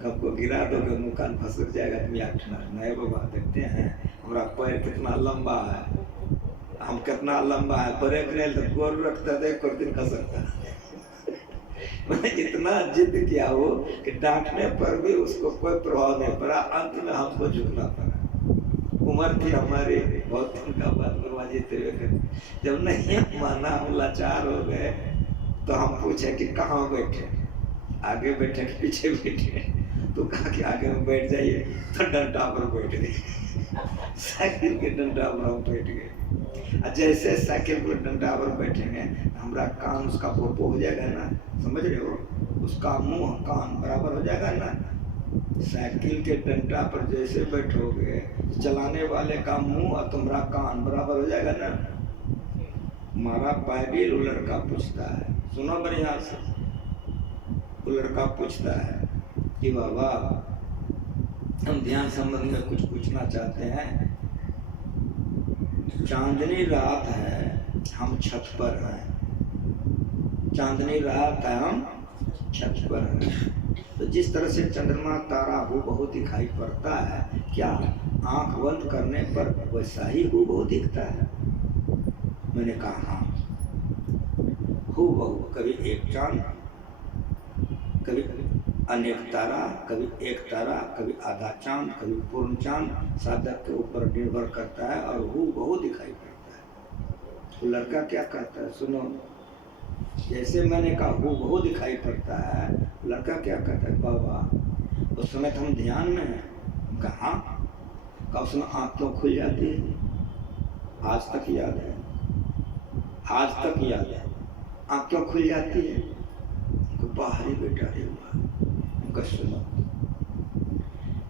कब को गिरा दोगे, मुँह कान फंस जाएगा, तुम याद नहीं बाबा। देखते हैं हमारा पैर कितना लंबा है, हम कितना लंबा है, ब्रेक नहीं तो गोर रखता था, एक और दिन खसकता। मैंने इतना जिद किया वो कि डांटने पर भी उसको कोई प्रभाव नहीं पड़ा, अंत में हमको झुकना पड़ा। उम्र थी हमारी, बहुत दिन का बात बर्बादी तेरे, जब नहीं माना, हम लाचार हो गए, तो हम पूछे कि कहाँ बैठे, आगे बैठे कि पीछे बैठे? तो कहा कि आगे में बैठ जाइए, तो डंडा पर बैठ गए, साइकिल के डंडा पर हम बैठ गए। जैसे साइकिल पर डंडा पर बैठेंगे, हमारा कान उसका पोपो हो जाएगा ना, समझ रहे हो, उसका मुंह कान बराबर हो जाएगा ना। साइकिल के डंडा पर जैसे बैठोगे, चलाने वाले का मुंह और तुम्हारा कान बराबर हो जाएगा ना। हमारा पैदल वो लड़का पूछता है, सुनो बढ़िया से, वो लड़का पूछता है कि बाबा हम ध्यान संबंध में कुछ पूछना चाहते हैं। चांदनी रात है, हम छत पर हैं, चांदनी रात है, हम छत पर हैं, तो जिस तरह से चंद्रमा तारा हूबहू दिखाई पड़ता है, क्या आंख बंद करने पर वैसा ही हूबहू दिखता है? मैंने कहा हाँ, हूबहू, कभी एक चांद, कभी अनेक तारा, कभी एक तारा, कभी आधा चांद, कभी पूर्ण चांद, साधक के ऊपर निर्भर करता है और हूबहू दिखाई पड़ता है। तो लड़का क्या कहता है, सुनो, जैसे मैंने कहा हूबहू दिखाई पड़ता है, लड़का क्या कहता है, बाबा उस समय तो हम ध्यान में हैं। कहाँ? कब समय आँख क्यों खुल जाती है? आज तक याद है, आज तक याद है, आँख क्यों खुल जाती है? बाहरी बेटा हुआ। सुनो,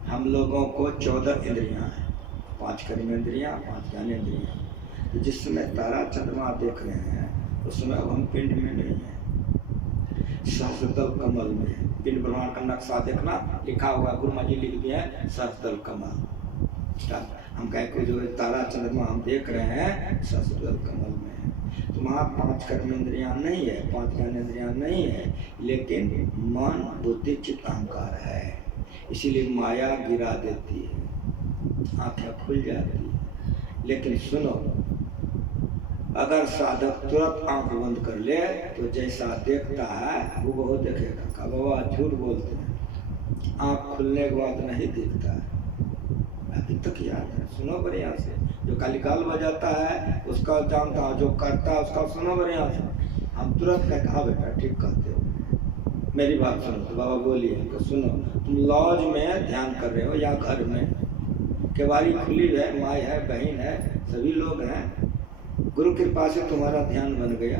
हम लोगों को 14 इंद्रियां हैं, 5 कर्मेंद्रियां, 5 ज्ञानेंद्रियां। तो जिस समय तारा चंद्रमा देख रहे हैं, उस समय अब हम पिंड में नहीं है, सहस्त्रदल कमल में है। पिंड ब्रह्मांड का नक्शा देखना, लिखा हुआ गुरु माँ जी लिख दिया है, सहस्त्रदल कमल। हम कहें को जो तारा चंद्रमा हम देख रहे हैं, सहस्त्रदल कमल में है। तो वहाँ 5 कर्मेंद्रियां नहीं है, 5 ज्ञानेंद्रियां नहीं है, लेकिन मन, बुद्धि, चित्त, अहंकार है। इसीलिए माया गिरा देती है, आंखें खुल जाती है। लेकिन सुनो, अगर साधक तुरंत आंख बंद कर ले तो जैसा देखता है वो बहुत देखेगा। का बाबा झूठ बोलते हैं, आंख खुलने के बाद नहीं दिखता है। अभी तक याद है, सुनो बढ़िया से, जो कालिकाल बजाता है उसका जानता हूँ, जो करता है उसका सुनो बढ़िया से। हम तुरंत कहा बेटा ठीक कहते हो, मेरी बात सुनो। तो बाबा बोलिए, तो सुनो, तुम लॉज में ध्यान कर रहे हो या घर में, केवाड़ी खुली है, माँ है, बहन है, सभी लोग हैं, गुरु कृपा से तुम्हारा ध्यान बन गया,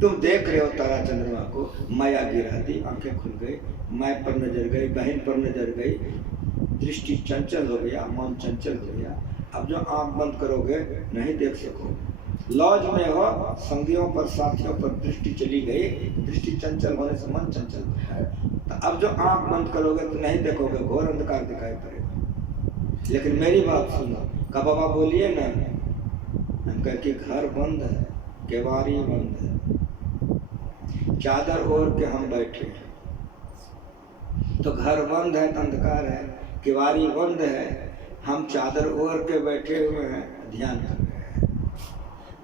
तुम देख रहे हो तारा चंद्रमा को, माया गिरा दी, आंखें खुल गई, माँ पर नजर गई, बहन पर नजर गई, दृष्टि चंचल हो गया, मन चंचल हो गया। अब जो आंख बंद करोगे नहीं देख सकोगे। लॉज में हो, संगियों पर साथियों पर दृष्टि चली गई, दृष्टि चंचल होने से मन चंचल है। तो अब जो आंख बंद करोगे तो नहीं देखोगे, घोर अंधकार दिखाई पड़ेगा। लेकिन मेरी बात सुनो, का बाबा बोलिए ना, हम कह कि घर बंद है, केवाड़ी बंद है, चादर ओढ़ के हम बैठे हैं, तो घर बंद है तो अंधकार है, केवाड़ी बंद है, हम चादर ओढ़ के बैठे हुए हैं, ध्यान कर रहे हैं।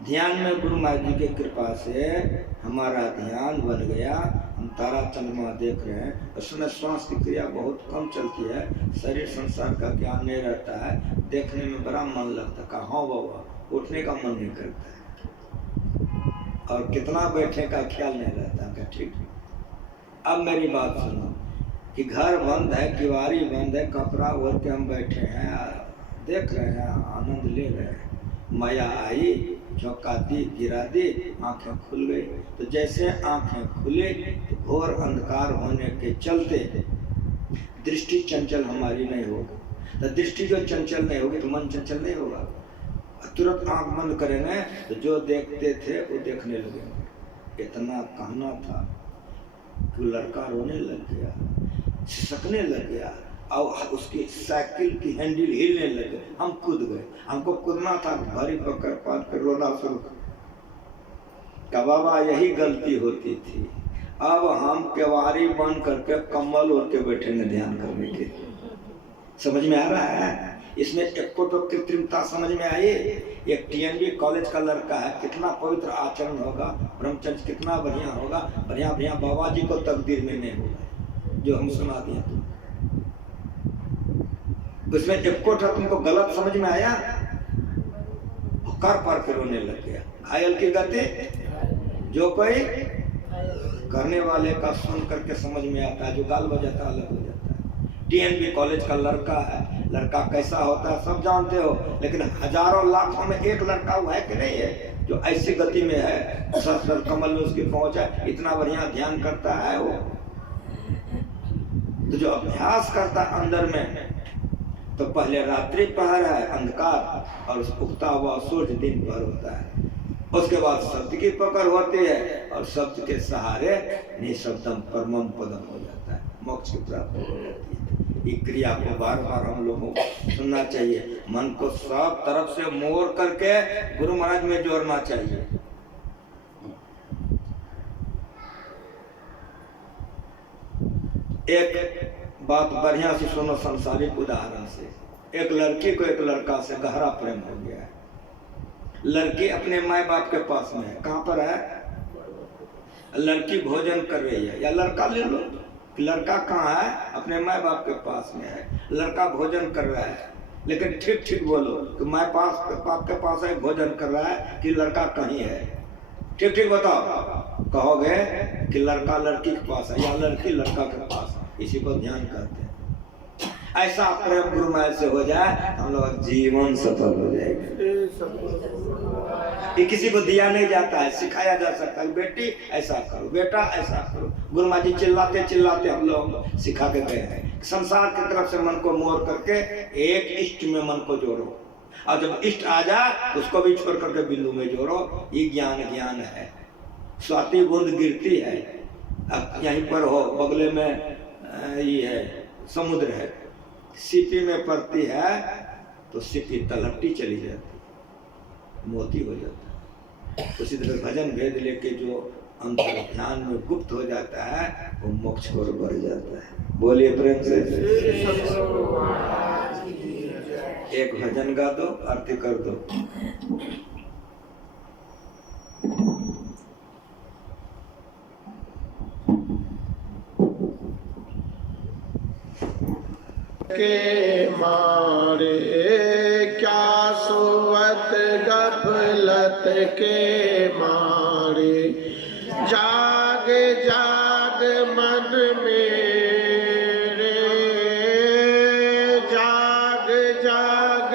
ध्यान में गुरु महाराज जी की कृपा से हमारा ध्यान बन गया, हम तारा चंद्रमा देख रहे हैं। उस समय श्वास की क्रिया बहुत कम चलती है, शरीर संसार का ज्ञान नहीं रहता है, देखने में बड़ा मन लगता है, कहा हाँ बाबा, उठने का मन नहीं करता है और कितना बैठने का ख्याल नहीं रहता है। ठीक, अब मेरी बात सुनो कि घर बंद है, किवाड़ी बंद है, कपड़ा ओढ़ के हम बैठे हैं, देख रहे हैं, आनंद ले रहे हैं। माया आई, झोंका दी, गिरा दी, आंखें खुल गई। तो जैसे आंखें खुले तो घोर अंधकार होने के चलते दृष्टि चंचल हमारी नहीं होगी। तो दृष्टि जो चंचल नहीं होगी तो मन चंचल नहीं होगा। तुरंत आंख बंद करेंगे तो जो देखते थे वो देखने लगेंगे। इतना कहना था कि लड़का रोने लग गया, सिसकने लग गया और उसकी साइकिल की हैंडल हिलने लगे। हम कूद गए, हमको कूदना था, भारी पकड़ पाल कर रोना शुरू कर। बाबा यही गलती होती थी। अब हम केवाड़ी बंद करके कम्बल ओढ़ के बैठेंगे ध्यान करने के। समझ में आ रहा है? इसमें एक को तो कृत्रिमता समझ में आई। एक टीएनबी कॉलेज का लड़का है, कितना पवित्र आचरण होगा, ब्रह्मचर्य कितना बढ़िया होगा, बढ़िया बढ़िया बाबा जी को तकदीर में नहीं होगा जो हम सुना दिए। उसमें एक को तुमको गलत समझ में आया, कर पर के रोने लग गया। घायल की गति जो कोई करने वाले का सुन करके समझ में आता है, जो गाल बजाता अलग हो जाता है। टीएनबी कॉलेज का लड़का है, लड़का कैसा होता है सब जानते हो, लेकिन हजारों लाखों में एक लड़का हुआ है कि नहीं है जो ऐसी गति में है, सर कमल में उसकी पहुंच है, इतना बढ़िया ध्यान करता है वो। तो जो अभ्यास करता है अंदर में, तो पहले रात्रि पहर है अंधकार और उगता हुआ सूर्य दिन भर होता है। उसके बाद शब्द की पकड़ होती है और शब्द के सहारे निःशब्दम परमम पदम हो जाता है, मोक्ष की प्राप्ति हो जाती है। ये क्रिया को बार बार हम लोगों को सुनना चाहिए, मन को सब तरफ से मोड़ करके गुरु महाराज में जोड़ना चाहिए। एक बात बढ़िया से सुनो संसारिक उदाहरण से। एक लड़की को एक लड़का से गहरा प्रेम हो गया है। लड़की अपने माँ बाप के पास में है। कहाँ पर है? लड़की भोजन कर रही है, या लड़का ले लो, लड़का कहाँ है? अपने माँ बाप के पास में है। लड़का भोजन कर रहा है, लेकिन ठीक ठीक बोलो कि माँ बाप के पास है भोजन कर रहा है कि लड़का कहीं है? ठीक ठीक बताओ। कहोगे कि लड़का लड़की के पास है या लड़की लड़का के पास है। इसी को ध्यान करते हैं। ऐसा प्रेम गुरु महाराज से हो जाए, हम लोग जीवन सफल हो जाएगा। ये किसी को दिया नहीं जाता है, सिखाया जा सकता है। बेटी ऐसा करो, बेटा ऐसा करो। गुरु महाराज जी चिल्लाते चिल्लाते हम लोग सिखा के गए हैं। संसार की तरफ से मन को मोड़ करके एक इष्ट में मन को जोड़ो, और जब इष्ट आ जाए उसको भी छोड़ करके बिंदु में जोड़ो। ये ज्ञान है। स्वाति बूंद गिरती है, अब यहीं पर हो बगले में ये है समुद्र है, सीपी में पड़ती है तो सीपी तलहटी चली जाती, मोती हो जाता है। उसी तरह भजन भेद लेके जो अंतर ध्यान में गुप्त हो जाता है वो मोक्ष को बढ़ जाता है। बोलिए प्रेम से। एक भजन गा दो, आरती कर दो। के मारे क्या सोवत गफलत के मारे, जाग जाग मन मेरे, जाग जाग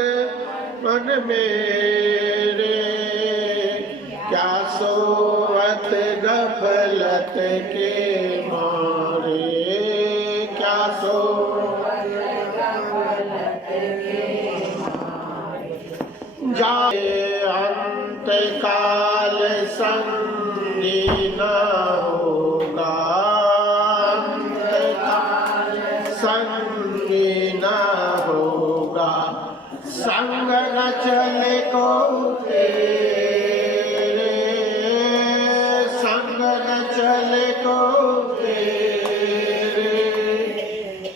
मन मेरे, क्या सोवत गफलत के मारे, क्या सोवत जाए अंत काल संगी न होगा, अंत काल संगी न होगा। संग न चले को तेरे, संग न चले को तेरे,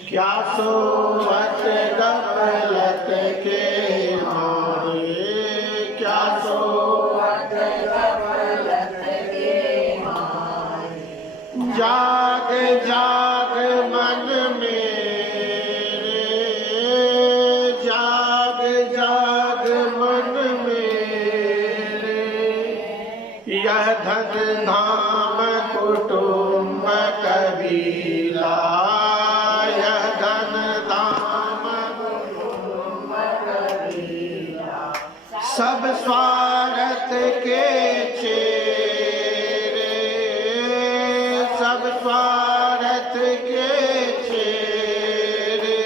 क्या सोवत गफलत के मारे, क्या सोवत गफलत के मारे। जाग जाग मन मेरे, जाग जाग मन मेरे, यह धन धाम कुटुंब कबीला, यह धन धाम कुटुंब कबीला, सब स्वार्थ के चेरे, सब स्वार्थ के चेरे,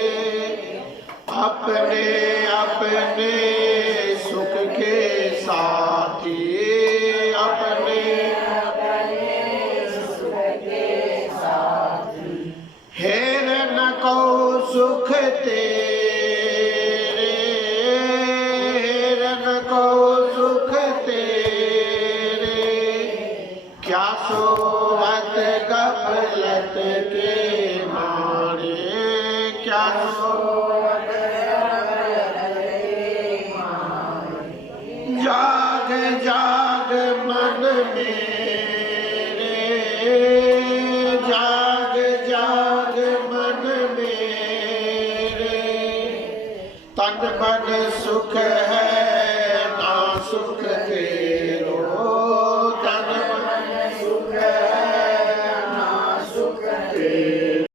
अपने अपने सुख के साथी, अपने अपने सुख के साथी। हेर न को सुख तेरे, हेर न को सुख तेरे, क्या सोवत गफलत के मारे, क्या सोवत गफलत के मारे। जाग जाग मन मेरे, जाग जाग मन मेरे, तन मन सुख है